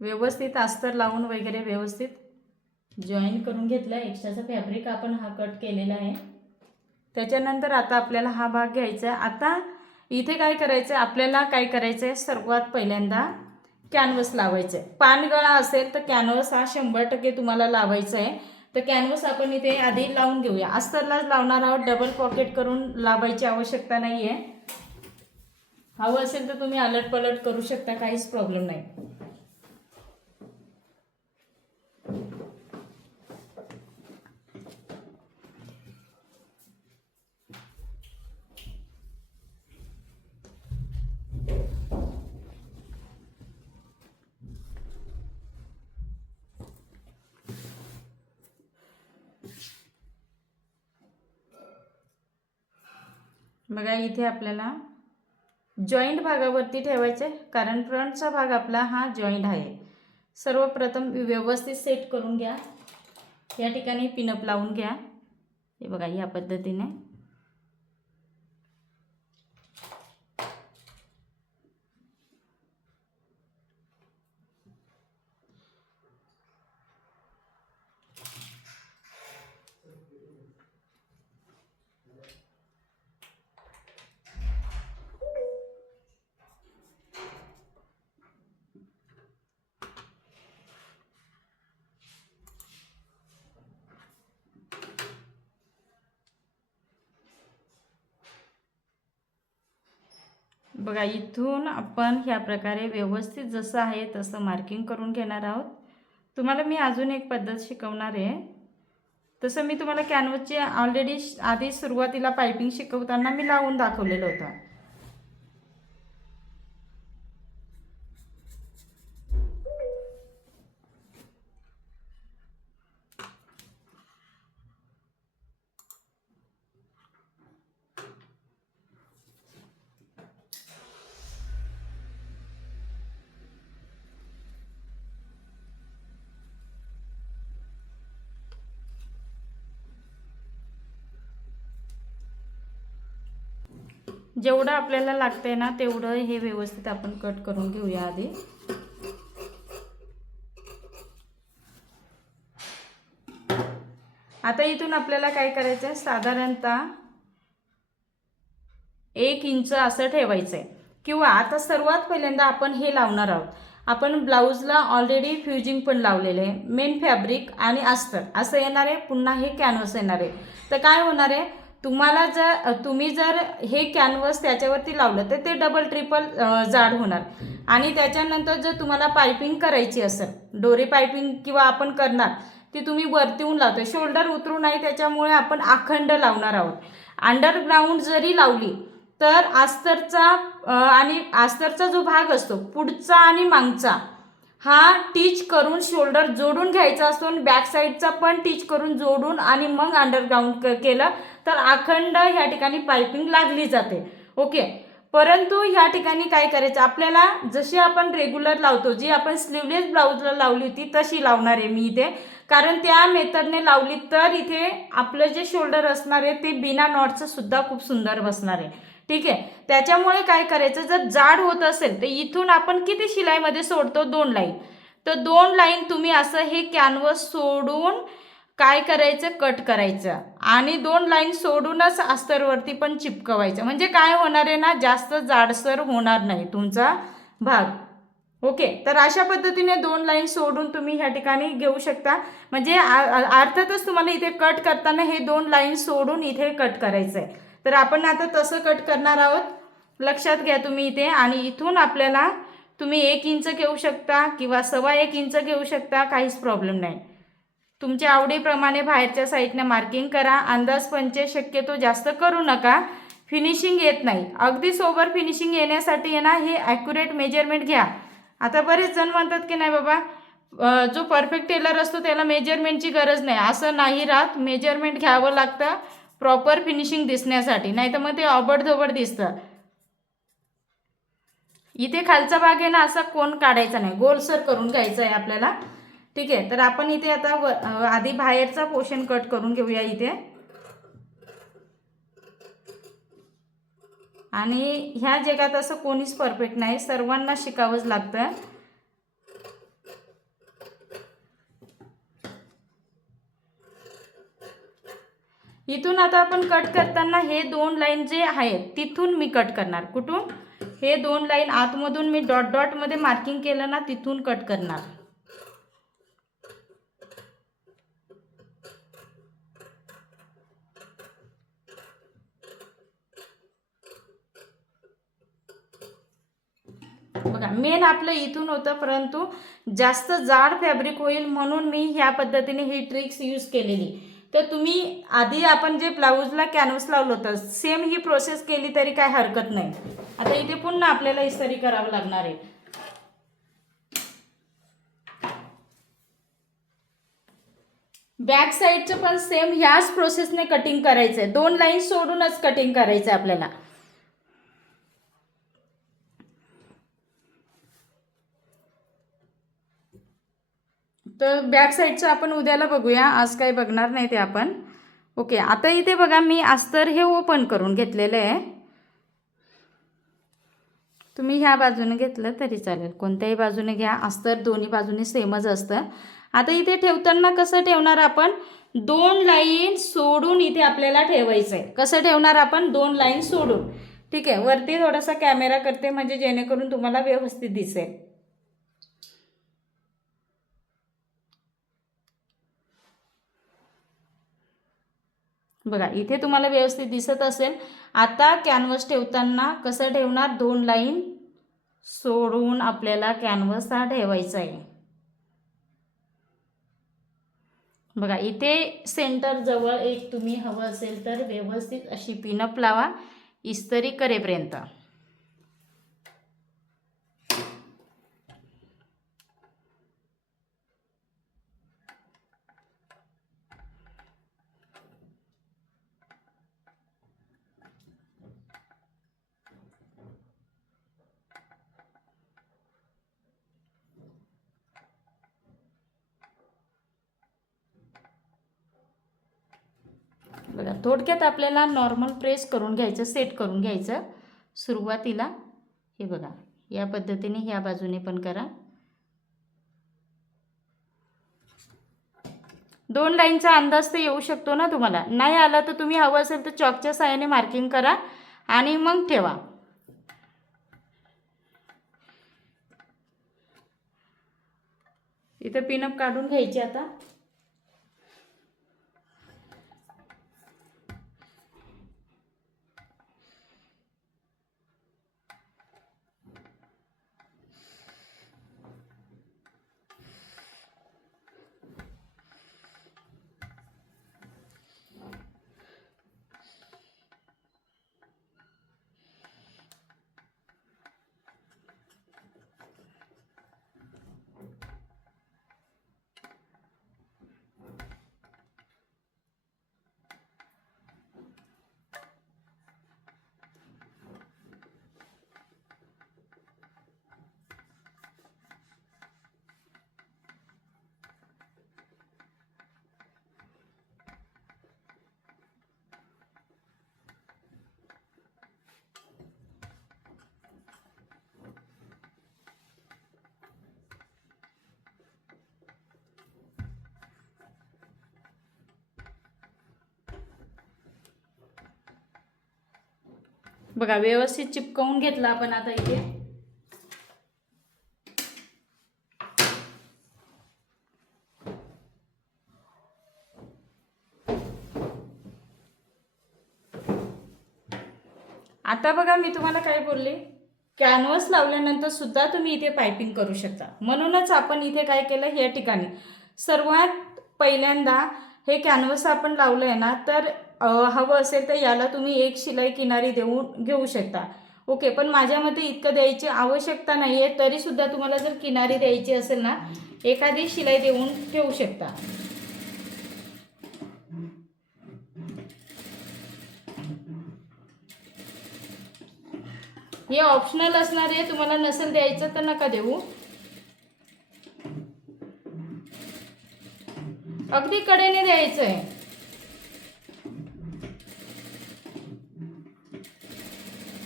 व्यवस्थित अस्तर लावून वगैरे व्यवस्थित जॉईन करून घेतला. एक्स्ट्राचा फॅब्रिक आपण हा कट केलेला आहे. त्याच्यानंतर आता आपल्याला हा भाग घ्यायचा आहे. आता इथे काय करायचं आहे, आपल्याला काय करायचं आहे, सर्वात पहिल्यांदा कॅनव्हास लावायचं आहे. पानगळा असेल तर कॅनव्हास हा 100% तुम्हाला लावायचा आहे. तर कॅनव्हास आपण इथे आधी लावून घेऊया. अस्तरलाच लावणार आहोत, डबल पॉकेट करून लावायची आवश्यकता नाही आहे. हवं असेल तर तुम्ही अलट पलट करू शकता, काहीच प्रॉब्लेम नाही. बघा इथे आपल्याला जॉईंट भागावरती ठेवायचे, कारण फ्रंटचा भाग आपला हा जॉईंट आहे. सर्वप्रथम व्यवस्थित सेट करून घ्या. या ठिकाणी पिनअप लावून घ्या. हे बघा या पद्धतीने. बघा इथून आपण ह्या प्रकारे व्यवस्थित जसं आहे तसं मार्किंग करून घेणार आहोत. तुम्हाला मी अजून एक पद्धत शिकवणार आहे. तसं मी तुम्हाला कॅनव्हासची ऑलरेडी आधी सुरुवातीला पायपिंग शिकवताना मी लावून दाखवलेलं होतं. जेवढं आपल्याला लागतंय ना तेवढं हे व्यवस्थित आपण कट करून घेऊया आधी. आता इथून आपल्याला काय करायचं आहे, साधारणतः 1 इंच असं ठेवायचं आहे. किंवा आता सर्वात पहिल्यांदा आपण हे लावणार आहोत. आपण ब्लाऊजला ऑलरेडी फ्युजिंग पण लावलेलं आहे. मेन फॅब्रिक आणि अस्तर असं येणार आहे. पुन्हा हे कॅनव्हास येणार आहे. तर काय होणार आहे, तुम्ही जर हे कॅनव्हास त्याच्यावरती लावलं तर ते डबल ट्रिपल जाड होणार. आणि त्याच्यानंतर जर तुम्हाला पायपिंग करायची असेल, डोरी पायपिंग किंवा आपण करणार, ती तुम्ही वरतीहून लावतो. शोल्डर उतरू नाही, त्याच्यामुळे आपण अखंड लावणार आहोत. अंडरग्राऊंड जरी लावली तर अस्तरचा जो भाग असतो पुढचा आणि मागचा हा टीच करून शोल्डर जोडून घ्यायचा असतो. आणि बॅक साईडचा पण टीच करून जोडून आणि मग अंडरग्राऊंड केलं तर अखंड ह्या ठिकाणी पायपिंग लागली जाते. ओके. परंतु ह्या ठिकाणी काय करायचं, आपल्याला जशी आपण रेग्युलर लावतो, जी आपण स्लीवलेस ब्लाऊजला लावली होती तशी लावणार आहे मी इथे. कारण त्या मेथडने लावली तर इथे आपलं जे शोल्डर असणार आहे ते बिना नॉटचं सुद्धा खूप सुंदर बसणार आहे. ठीक आहे. त्याच्यामुळे काय करायचं, जर जाड होत असेल तर इथून आपण किती शिलाईमध्ये सोडतो, 2 लाईन. तर 2 लाईन तुम्ही असं हे कॅनव्हास सोडून काय करायचं, कट करायचं. आणि 2 लाईन सोडूनच अस्तरवरती पण चिपकवायचं. म्हणजे काय होणार आहे ना, जास्त जाडसर होणार नाही तुमचा भाग. ओके. तर अशा पद्धतीने 2 लाईन सोडून तुम्ही ह्या ठिकाणी घेऊ शकता. म्हणजे अर्थातच तुम्हाला इथे कट करताना हे 2 लाईन सोडून इथे कट करायचं आहे. तर आपण आता तसं कट करणार आहोत. लक्षात घ्या तुम्ही इथे. आणि इथून आपल्याला तुम्ही 1 इंच घेऊ शकता किंवा 1.25 इंच घेऊ शकता, काहीच प्रॉब्लेम नाही. तुमच्या आवडीप्रमाणे बाहेरच्या साईडने मार्किंग करा. अंदाजपंचे शक्यतो जास्त करू नका, फिनिशिंग येत नाही. अगदी सोबर फिनिशिंग येण्यासाठी ना हे ॲक्युरेट मेजरमेंट घ्या. आता बरेच जण म्हणतात की नाही बाबा, जो परफेक्ट टेलर असतो त्याला मेजरमेंटची गरज नाही. असं नाही राहत. मेजरमेंट घ्यावं लागतं प्रॉपर फिनिशिंग दिसण्यासाठी, नाही तर मग ते ओबडधोबड दिसतं. इथे खालचा भाग आहे ना, असा कोण काढायचा नाही, गोलसर करून घ्यायचा आहे आपल्याला. ठीक आहे. तर आपण इथे आता आधी बाहेरचा पोर्शन कट करून घेऊया इथे. आणि ह्या जगात असं कोणीच परफेक्ट नाही, सर्वांना शिकावंच लागतं. इथून आता आपण कट करताना हे 2 लाईन जे आहेत तिथून मी कट करणार. कुठून, हे 2 लाईन आतमधून मी डॉट डॉट मध्ये मार्किंग केलं ना, तिथून कट करणार. बघा मेन आपलं इथून होतं, परंतु जास्त जाड फॅब्रिक होईल म्हणून मी ह्या पद्धतीने ही ट्रिक्स यूज केलेली. तर तुम्ही आधी आपण जे ब्लाऊजला कॅनव्हास लावलं होतं सेम ही प्रोसेस केली तरी काय हरकत नाही. आता इथे पुन्हा आपल्याला इस्त्री करावं लागणार आहे. बॅक साईडचं पण सेम ह्याच प्रोसेसने कटिंग करायचं आहे. 2 लाईन सोडूनच कटिंग करायचं आहे आपल्याला. तर बॅक साईडचं आपण उद्याला बघूया, आज काही बघणार नाही ते आपण. ओके, आता इथे बघा मी अस्तर हे ओपन करून घेतलेलं आहे. तुम्ही ह्या बाजूने घेतलं तरी चालेल, कोणत्याही बाजूने घ्या, अस्तर दोन्ही बाजूने सेमच असतं. आता इथे ठेवताना कसं ठेवणार आपण, 2 लाईन सोडून इथे आपल्याला ठेवायचं आहे. कसं ठेवणार आपण, 2 लाईन सोडून. ठीक आहे, वरती थोडासा कॅमेरा करते म्हणजे जेणेकरून तुम्हाला व्यवस्थित दिसेल. बघा इथे तुम्हाला व्यवस्थित दिसत असेल. आता कॅनव्हास ठेवताना कसं ठेवणार, 2 लाईन सोडून आपल्याला कॅनव्हास हा ठेवायचा आहे. बघा इथे सेंटर जवळ एक तुम्ही हवं असेल तर व्यवस्थित अशी पिनअप लावा इस्त्री करेपर्यंत. बघा थोडक्यात आपल्याला नॉर्मल प्रेस करून घ्यायचं, सेट करून घ्यायचं सुरुवातीला. हे बघा या पद्धतीने ह्या बाजूने पण करा. 2 लाईनचा अंदाज तर येऊ शकतो ना तुम्हाला. नाही आला तर तुम्ही हवं असेल तर चॉकच्या साहाय्याने मार्किंग करा आणि मग ठेवा. इथे पिनअप काढून घ्यायची आता. बघा व्यवस्थित चिपकवून घेतला आपण आता इथे. आता बघा मी तुम्हाला काय बोलले, कॅनव्हास लावल्यानंतर सुद्धा तुम्ही इथे पायपिंग करू शकता. म्हणूनच आपण इथे काय केलं, या ठिकाणी सर्वात पहिल्यांदा हे कॅनव्हास आपण लावलं आहे ना, तर हवं असेल तर याला तुम्ही एक शिलाई किनारी देऊन घेऊ शकता. ओके, पण माझ्या मते इतकं द्यायची आवश्यकता नाही आहे. तरीसुद्धा तुम्हाला जर किनारी द्यायची असेल ना, एखादी शिलाई देऊन ठेवू शकता. हे ऑप्शनल असणार आहे, तुम्हाला नसेल द्यायचं तर नका देऊ. अगदी कडेने द्यायचं आहे.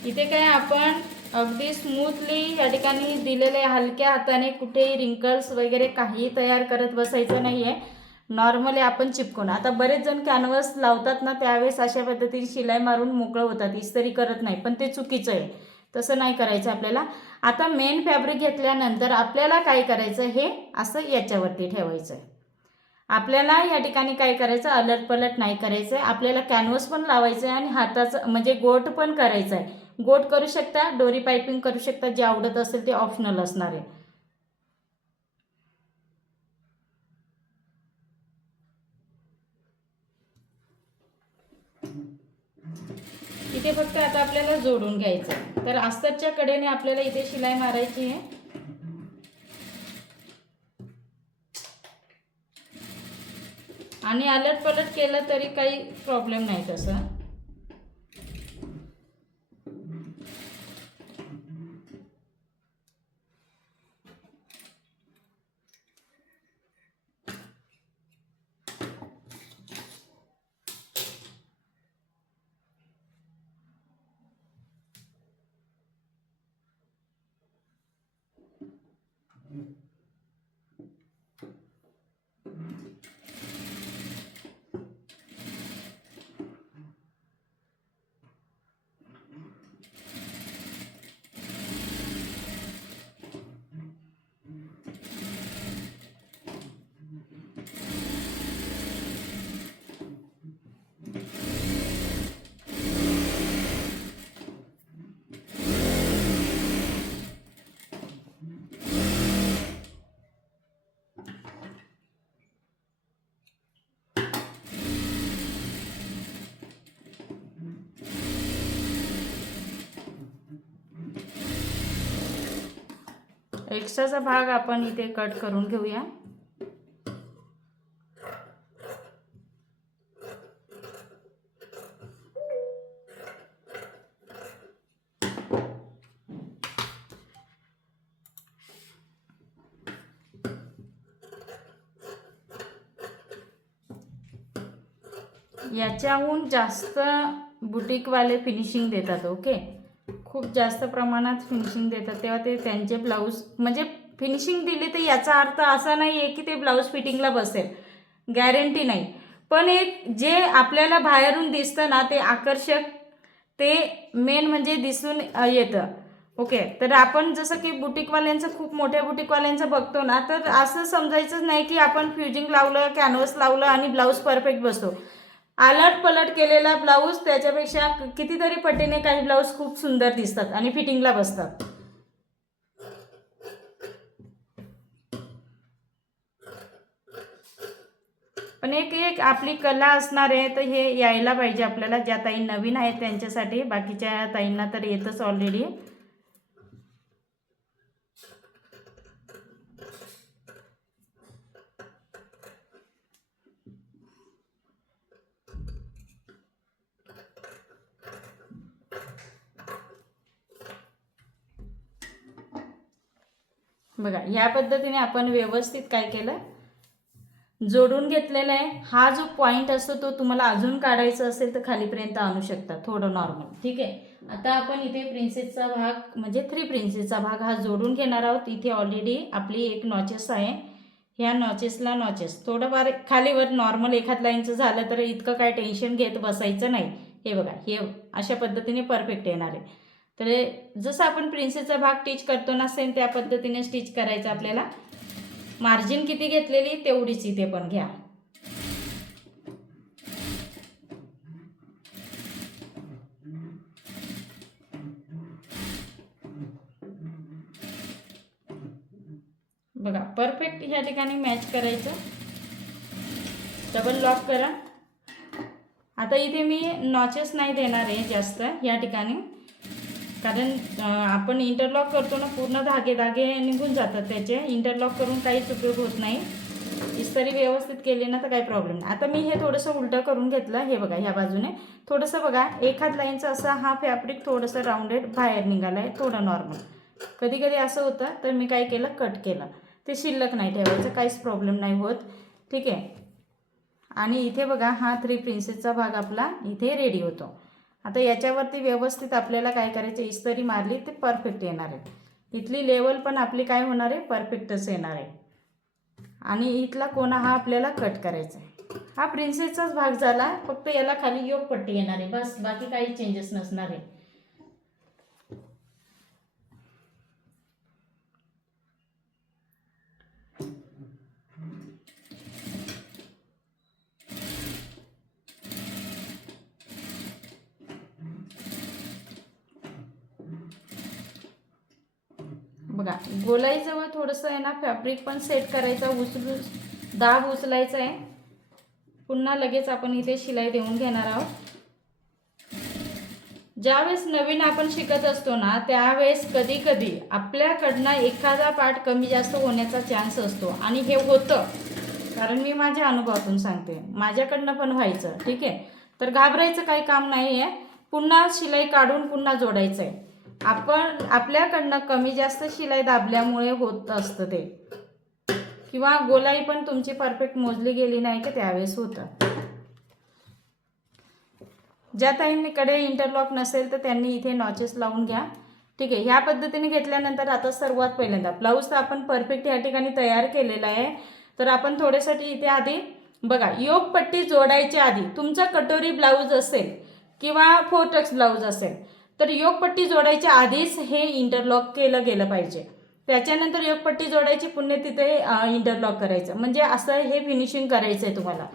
इथे काय आपण अगदी स्मूथली या ठिकाणी दिलेले हलक्या हाताने, कुठेही रिंकल्स वगैरे काही तयार करत बसायचं नाही आहे. नॉर्मली आपण चिपकून, आता बरेच जण कॅनव्हास लावतात ना त्यावेळेस अशा पद्धतीने शिलाई मारून मोकळं होतात, इस्त्री करत नाही, पण ते चुकीचं आहे. तसं नाही करायचं आपल्याला. आता मेन फॅब्रिक घेतल्यानंतर आपल्याला काय करायचं, हे असं याच्यावरती ठेवायचं आहे. आपल्याला या ठिकाणी काय करायचं, अलट पलट नाही करायचं आहे. आपल्याला कॅनव्हास पण लावायचं आहे आणि हाताचं म्हणजे गोट पण करायचं आहे. गोट करू शकता, डोरी पाइपिंग करू शकता, जे आवडत असेल ते ऑप्शनल असणार आहे. इथे फक्त आता आपल्याला जोडून घ्यायचं. तर अस्तरच्या कडेने आपल्याला इथे शिलाई मारायची आहे. आणि अलट पलट केलं तरी काही प्रॉब्लेम नाही तसं. एक्स्ट्राचा भाग आपण इथे कट करून घेऊया. याच्याहून जास्त बुटीकवाले फिनिशिंग देतात. ओके, खूप जास्त प्रमाणात फिनिशिंग देतात, तेव्हा ते त्यांचे ब्लाऊज म्हणजे फिनिशिंग दिली तर याचा अर्थ असा नाही आहे की ते ब्लाऊज फिटिंगला बसेल, गॅरंटी नाही. पण एक जे आपल्याला बाहेरून दिसतं ना ते आकर्षक, ते मेन म्हणजे दिसून येतं. ओके, तर आपण जसं की बुटीकवाल्यांचं, खूप मोठ्या बुटीकवाल्यांचं बघतो ना, तर असं समजायचंच नाही की आपण फ्युजिंग लावलं, कॅनव्हस लावलं आणि ब्लाऊज परफेक्ट बसतो. आलट पलट केलेला ब्लाऊज त्याच्यापेक्षा कितीतरी पटीने काही ब्लाऊज खूप सुंदर दिसतात आणि फिटिंगला बसतात. पण एक आपली कला असणार आहे, तर हे यायला पाहिजे आपल्याला. ज्या ताई नवीन आहेत त्यांच्यासाठी, बाकीच्या ताईंना तर येतच ऑलरेडी. बघा, ह्या पद्धतीने आपण व्यवस्थित काय केलं, जोडून घेतलेला आहे. हा जो पॉईंट असतो तो तुम्हाला अजून काढायचा असेल तर खालीपर्यंत आणू शकता, थोडं नॉर्मल. ठीक आहे, आता आपण इथे प्रिन्सेसचा भाग म्हणजे 3 प्रिन्सेसचा भाग हा जोडून घेणार आहोत. इथे ऑलरेडी आपली एक नॉचेस आहे. ह्या नॉचेसला नॉचेस थोडंफार खालीवर नॉर्मल एखाद लाईनचं झालं तर इतकं काय टेन्शन घेत बसायचं नाही. हे बघा, हे अशा पद्धतीने परफेक्ट येणार आहे. तर जसं आपण प्रिन्सेसचा भाग टीच करतो ना, सेम त्या पद्धतीने स्टिच करायचं आपल्याला. मार्जिन किती घेतलेली तेवढीच इथे पण घ्या. बघा, परफेक्ट ह्या ठिकाणी मॅच करायचं. डबल लॉक करा. आता इथे मी नॉचेस नाही देणार आहे जास्त या ठिकाणी, कारण आपण इंटरलॉक करतो ना, पूर्ण धागे निघून जातात त्याचे. इंटरलॉक करून काहीच उपयोग होत नाही. इस्त्री व्यवस्थित केली ना तर काही प्रॉब्लेम नाही. आता मी हे थोडंसं उलटं करून घेतलं. हे बघा, ह्या बाजूने थोडंसं बघा, एखाद लाईनचं असं हा फॅब्रिक थोडंसं राऊंडेड बाहेर निघालं आहे, थोडं नॉर्मल. कधी कधी असं होतं, तर मी काय केलं, कट केलं. ते शिल्लक नाही ठेवायचं, काहीच प्रॉब्लेम नाही होत. ठीक आहे. आणि इथे बघा, हा 3 प्रिन्सेसचा भाग आपला इथे रेडी होतो. आता याच्यावरती व्यवस्थित आपल्याला काय करायचं, इस्त्री मारली ते परफेक्ट येणार आहे. इथली लेवल पण आपली काय होणार आहे, परफेक्टच येणार आहे. आणि इथला कोना हा आपल्याला कट करायचा आहे. हा प्रिन्सेसचाच भाग झाला, फक्त याला खाली योग पट्टी येणार आहे, बस. बाकी काही चेंजेस नसणार आहे. बघा गोलाईजवळ थोडंसं आहे ना फॅब्रिक पण सेट करायचं, दाब उचलायचा आहे. पुन्हा लगेच आपण इथे शिलाई देऊन घेणार आहोत. ज्यावेळेस नवीन आपण शिकत असतो ना त्यावेळेस कधी कधी आपल्याकडनं एखादा पार्ट कमी जास्त होण्याचा चान्स असतो आणि हे होतं, कारण मी माझ्या अनुभवातून सांगते, माझ्याकडनं पण व्हायचं. ठीक आहे, तर घाबरायचं काही काम नाही आहे. पुन्हा शिलाई काढून पुन्हा जोडायचं आहे. आपण आपल्याकडनं कमी जास्त शिलाई दाबल्यामुळे होत असतं ते, किंवा गोलाई पण तुमची परफेक्ट मोजली गेली नाही की त्यावेळेस होतं. ज्या ताईंकडे इंटरलॉक नसेल तर त्यांनी इथे नॉचेस लावून घ्या. ठीक आहे, ह्या पद्धतीने घेतल्यानंतर आता सर्वात पहिल्यांदा ब्लाऊज तर आपण परफेक्ट या ठिकाणी तयार केलेला आहे. तर आपण थोड्यासाठी इथे आधी बघा, योगपट्टी जोडायच्या आधी तुमचा कटोरी ब्लाऊज असेल किंवा 4 टक्स ब्लाऊज असेल तर योगपट्टी जोडायच्या आधीच हे इंटरलॉक केलं गेलं पाहिजे. त्याच्यानंतर योगपट्टी जोडायची, पुन्हा तिथे इंटरलॉक करायचं, म्हणजे असं हे फिनिशिंग करायचं आहे तुम्हाला.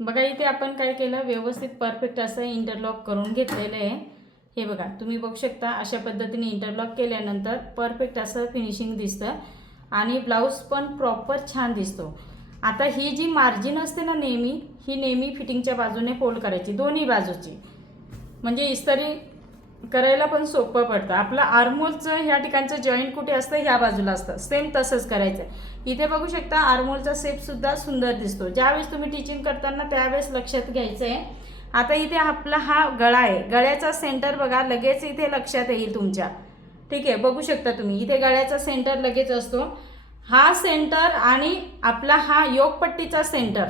बघा इथे आपण काय केलं, व्यवस्थित परफेक्ट असं इंटरलॉक करून घेतलेलं आहे. हे बघा तुम्ही बघू शकता, अशा पद्धतीने इंटरलॉक केल्यानंतर परफेक्ट असं फिनिशिंग दिसतं आणि ब्लाऊज पण प्रॉपर छान दिसतो. आता ही जी मार्जिन असते ना नेहमी, ही नेहमी फिटिंगच्या बाजूने फोल्ड करायची, दोन्ही बाजूची, म्हणजे इस्त्री करायला पण सोपं पडतं. आपलं आर्महोलचं ह्या ठिकाणचं जॉईंट कुठे असतं, ह्या बाजूला असतं, सेम तसंच करायचं. इथे बघू शकता आर्महोलचा शेपसुद्धा सुंदर दिसतो. ज्यावेळेस तुम्ही टिचिंग करताना त्यावेळेस लक्षात घ्यायचं आहे. आता इथे आपला हा गळा आहे, गळ्याचा सेंटर बघा लगेच इथे लक्षात येईल तुमच्या. ठीक आहे, बघू शकता तुम्ही इथे गळ्याचा सेंटर लगेच असतो. हा सेंटर आणि आपला हा योगपट्टीचा सेंटर,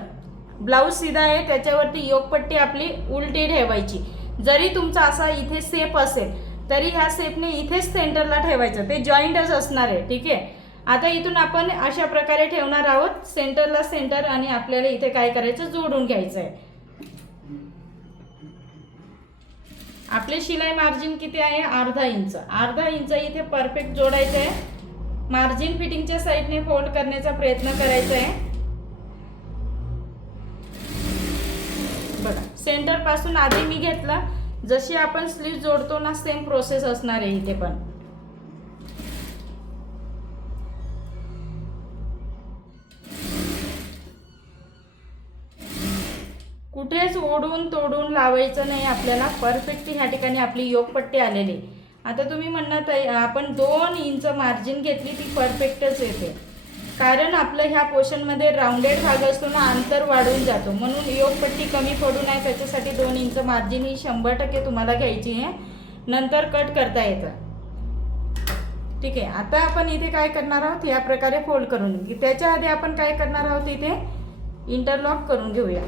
ब्लाऊज सीधा आहे त्याच्यावरती योगपट्टी आपली उलटी ठेवायची. जरी तुमचा असा इथे सेप असेल तरी ह्या सेपने इथेच सेंटरला ठेवायचं, ते जॉईंटच असणार आहे. ठीक आहे, आता इथून आपण अशा प्रकारे ठेवणार आहोत, सेंटरला सेंटर, आणि आपल्याला इथे काय करायचं, जोडून घ्यायचं आहे. आपले शिलाई मार्जिन किती आहे, अर्धा इंच. अर्धा इंच इथे परफेक्ट जोडायचं आहे. मार्जिन फिटिंगच्या साईडने फोल्ड करण्याचा प्रयत्न करायचा आहे. बघा सेंटर पासून आधी मी घेतला, जशी आपण स्लीव जोडतो ना सेम प्रोसेस असणार आहे इथे पण. कुठेच ओढून तोडून लावायचं नाही आपल्याला. परफेक्ट ह्या ठिकाणी आपली योगपट्टी आलेली. आता तुम्ही म्हणणार आपण 2 इंच मार्जिन घेतली ती परफेक्टच येते, कारण आपलं ह्या पोर्शनमध्ये राऊंडेड भाग असतो ना, अंतर वाढून जातो, म्हणून योगपट्टी कमी पडू नये त्याच्यासाठी 2 इंच मार्जिन ही 100% तुम्हाला घ्यायची आहे. नंतर कट करता येतं. ठीक आहे, आता आपण इथे काय करणार आहोत, या प्रकारे फोल्ड करून, त्याच्या आधी आपण काय करणार आहोत, इथे इंटरलॉक करून घेऊया.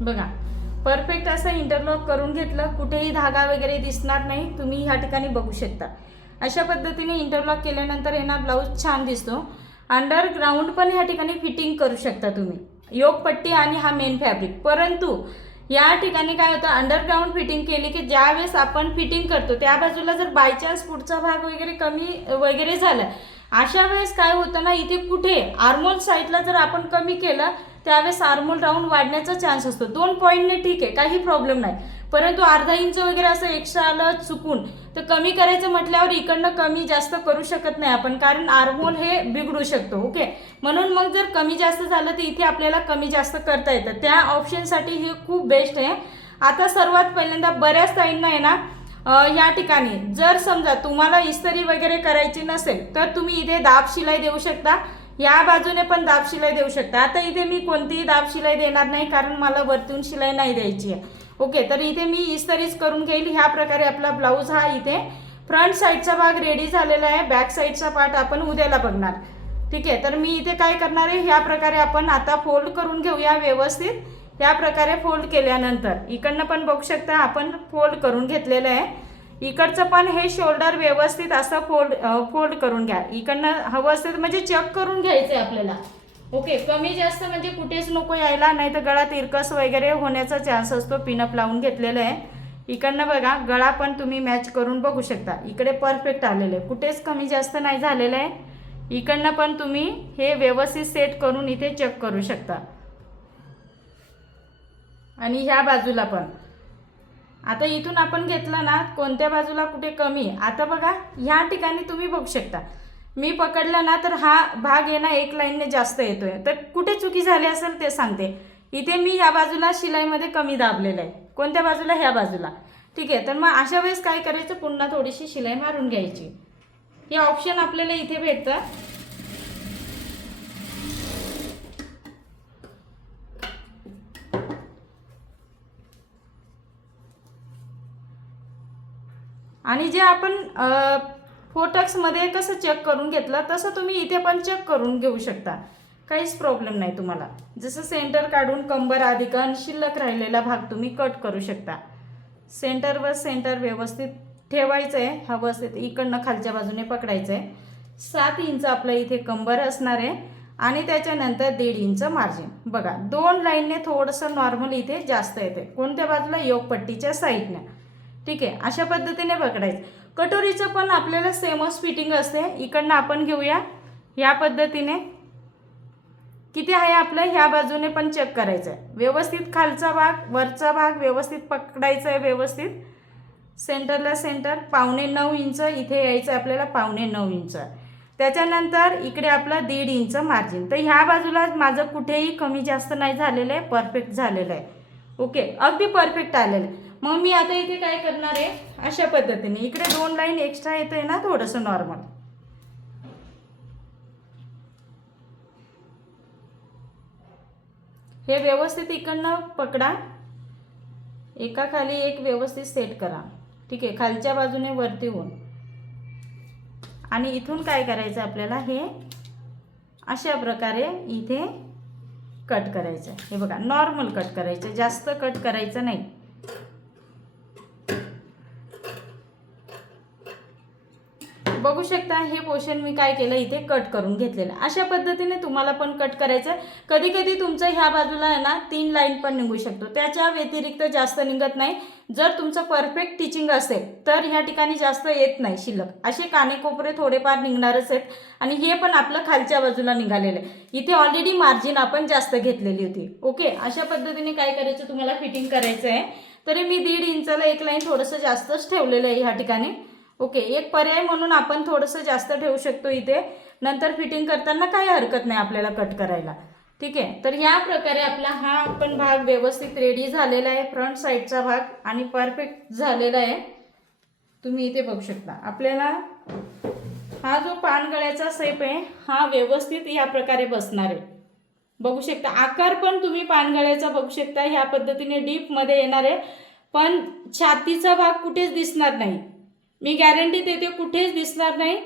बघा परफेक्ट असं इंटरलॉक करून घेतलं, कुठेही धागा वगैरे दिसणार नाही, तुम्ही ह्या ठिकाणी बघू शकता. अशा पद्धतीने इंटरलॉक केल्यानंतर यांना ब्लाऊज छान दिसतो. अंडरग्राऊंड पण ह्या ठिकाणी फिटिंग करू शकता तुम्ही. योगपट्टी आणि हा मेन फॅब्रिक. परंतु या ठिकाणी काय होतं, अंडरग्राऊंड फिटिंग केली की ज्या वेळेस आपण फिटिंग करतो त्या बाजूला जर बाय चान्स पुढचा भाग वगैरे कमी वगैरे झाला, अशा वेळेस काय होतं ना, इथे कुठे आर्मोल साईडला जर आपण कमी केलं त्यावेळेस आर्मोल राऊंड वाढण्याचा चान्स असतो. 2 पॉईंटने ठीक आहे, काही प्रॉब्लेम नाही. परंतु अर्धा इंच वगैरे असं एक्स्ट्रा आलं चुकून तर कमी करायचं म्हटल्यावर इकडनं कमी जास्त करू शकत नाही आपण, कारण आर्मोल हे बिघडू शकतो. ओके, म्हणून मग जर कमी जास्त झालं तर इथे आपल्याला कमी जास्त करता येतं. त्या ऑप्शनसाठी हे खूप बेस्ट आहे. आता सर्वात पहिल्यांदा बऱ्याच ताईंना आहे ना, या ठिकाणी जर समजा तुम्हाला इस्त्री वगैरे करायची नसेल तर तुम्ही इथे दाब शिलाई देऊ शकता, या बाजूने पण दाब शिलाई देऊ शकता. आता इथे मी कोणतीही दाब शिलाई देणार नाही, कारण मला वरतून शिलाई नाही द्यायची आहे. ओके, तर इथे मी इस्त्रीच करून घेईल. ह्या प्रकारे आपला ब्लाऊज हा इथे फ्रंट साईडचा भाग रेडी झालेला आहे. बॅक साईडचा पार्ट आपण उद्याला बघणार. ठीक आहे, तर मी इथे काय करणार आहे, ह्या प्रकारे आपण आता फोल्ड करून घेऊया व्यवस्थित. ह्या प्रकारे फोल्ड केल्यानंतर इकडनं पण बघू शकता आपण फोल्ड करून घेतलेलं आहे. इकडचं पण हे शोल्डर व्यवस्थित असं फोल्ड करून घ्या. इकडनं हवं असेल म्हणजे चेक करून घ्यायचं आहे आपल्याला. ओके, कमी जास्त म्हणजे कुठेच नको यायला, नाही तर गळा तिरकस वगैरे होण्याचा चान्स असतो. पिनअप लावून घेतलेलं आहे. इकडनं बघा गळा पण तुम्ही मॅच करून बघू शकता. इकडे परफेक्ट आलेलं आहे, कुठेच कमी जास्त नाही झालेलं आहे. इकडनं पण तुम्ही हे व्यवस्थित सेट करून इथे चेक करू शकता. आणि ह्या बाजूला पण आता इथून आपण घेतलं ना, कोणत्या बाजूला कुठे कमी. आता बघा ह्या ठिकाणी तुम्ही बघू शकता, मी पकडलं ना तर हा भाग आहे ना एक लाईनने जास्त येतोय. तर कुठे चुकी झाली असेल ते सांगते. इथे मी ह्या बाजूला शिलाईमध्ये कमी दाबलेलं आहे. कोणत्या बाजूला, ह्या बाजूला. ठीक आहे, तर मग अशा वेळेस काय करायचं, पुन्हा थोडीशी शिलाई मारून घ्यायची. हे ऑप्शन आपल्याला इथे भेटतं. आणि जे आपण फोटक्समध्ये कसं चेक करून घेतलं तसं तुम्ही इथे पण चेक करून घेऊ शकता, काहीच प्रॉब्लेम नाही तुम्हाला. जसं सेंटर काढून कंबर अधिक शिल्लक राहिलेला भाग तुम्ही कट करू शकता. सेंटरवर सेंटर व्यवस्थित ठेवायचं आहे. हवं असेल इकडनं खालच्या बाजूने पकडायचं आहे. 7 इंच आपलं इथे कंबर असणार आहे आणि त्याच्यानंतर 1.5 इंच मार्जिन. बघा 2 लाईनने थोडंसं नॉर्मल इथे जास्त येते. कोणत्या बाजूला, योगपट्टीच्या साईडने. ठीक आहे, अशा पद्धतीने पकडायचं. कटोरीचं पण आपल्याला सेमच फिटिंग असते. इकडनं आपण घेऊया या पद्धतीने. किती आहे आपलं, ह्या बाजूने पण चेक करायचं आहे. व्यवस्थित खालचा भाग वरचा भाग व्यवस्थित पकडायचा आहे. व्यवस्थित सेंटरला सेंटर 9.25 इंच इथे यायचं आपल्याला, 9.25 इंच. त्याच्यानंतर इकडे आपलं 1.5 इंच मार्जिन. तर ह्या बाजूला माझं कुठेही कमी जास्त नाही झालेलं आहे, परफेक्ट झालेलं आहे. ओके, अगदी परफेक्ट आलेलं आहे. मग मी आता इथे काय करणार आहे, अशा पद्धतीने इकडे 2 लाईन एक्स्ट्रा येते ना थोडंसं नॉर्मल. हे व्यवस्थित इकडनं पकडा, एका खाली एक व्यवस्थित सेट करा. ठीक आहे, खालच्या बाजूने वरती होऊन. आणि इथून काय करायचं आपल्याला, हे अशा प्रकारे इथे कट करायचं. हे बघा नॉर्मल कट करायचं, जास्त कट करायचं नाही. बघू शकता हे पोर्शन मी काय केलं, इथे कट करून घेतलेलं. अशा पद्धतीने तुम्हाला पण कट करायचं. कधी कधी तुमचं ह्या बाजूला आहे ना 3 लाईन पण निघू शकतो, त्याच्या व्यतिरिक्त जास्त निघत नाही. जर तुमचं परफेक्ट टिचिंग असेल तर ह्या ठिकाणी जास्त येत नाही शिल्लक. असे कानेकोपरे थोडेफार निघणारच आहेत. आणि हे पण आपलं खालच्या बाजूला निघालेलं आहे. इथे ऑलरेडी मार्जिन आपण जास्त घेतलेली होती. ओके, अशा पद्धतीने काय करायचं, तुम्हाला फिटिंग करायचं आहे. तरी मी 1.5 इंचाला एक लाईन थोडंसं जास्तच ठेवलेलं आहे ह्या ठिकाणी. ओके, एक पर्याय म्हणून आपण थोडंसं जास्त ठेवू शकतो इथे. नंतर फिटिंग करताना काही हरकत नाही आपल्याला कट करायला. ठीक आहे, तर या प्रकारे आपला हा आपण भाग व्यवस्थित रेडी झालेला आहे. फ्रंट साईडचा भाग आणि परफेक्ट झालेला आहे. तुम्ही इथे बघू शकता. आपल्याला हा जो पानगळ्याचा शेप आहे हा व्यवस्थित या प्रकारे बसणार आहे. बघू शकता आकार पण तुम्ही पानगळ्याचा बघू शकता, ह्या पद्धतीने डीपमध्ये येणार आहे. पण छातीचा भाग कुठेच दिसणार नाही, मी गॅरंटी देते, कुठेच दिसणार नाही.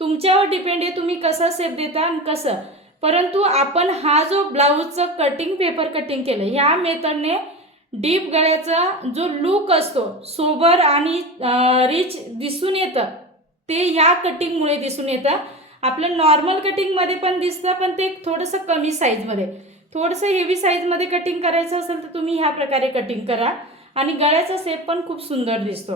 तुमच्यावर डिपेंड आहे तुम्ही कसा शेप देता आणि कसं. परंतु आपण हा जो ब्लाऊजचं कटिंग, पेपर कटिंग केलं ह्या मेथडने डीप गळ्याचा जो लुक असतो सोबर आणि रिच दिसून येतं, ते ह्या कटिंगमुळे दिसून येतं. आपलं नॉर्मल कटिंगमध्ये पण दिसतं, पण ते थोडंसं कमी साईजमध्ये. थोडंसं हेवी साईजमध्ये कटिंग करायचं असेल तर तुम्ही ह्या प्रकारे कटिंग करा आणि गळ्याचा शेप पण खूप सुंदर दिसतो.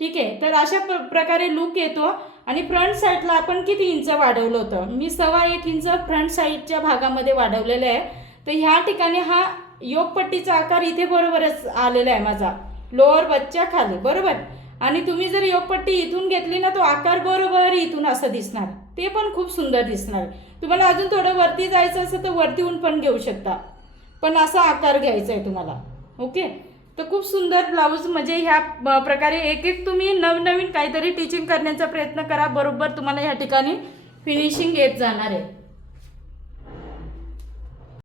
ठीक आहे, तर अशा प्रकारे लुक येतो. आणि फ्रंट साईडला आपण किती इंच वाढवलं होतं, मी 1.25 इंच फ्रंट साईडच्या भागामध्ये वाढवलेलं आहे. तर ह्या ठिकाणी हा योगपट्टीचा आकार इथे बरोबरच आलेला आहे माझा, लोअर बचच्या खाली बरोबर. आणि तुम्ही जर योगपट्टी इथून घेतली ना, तो आकार बरोबर इथून असं दिसणार, ते पण खूप सुंदर दिसणार. तुम्हाला अजून थोडं वरती जायचं असेल तर वरतीहून पण घेऊ शकता, पण असा आकार घ्यायचा आहे तुम्हाला. ओके, तर खूप सुंदर ब्लाऊज. म्हणजे ह्या प्रकारे एक एक तुम्ही नवनवीन काहीतरी टीचिंग करण्याचा प्रयत्न करा, बरोबर तुम्हाला ह्या ठिकाणी फिनिशिंग येत जाणार आहे.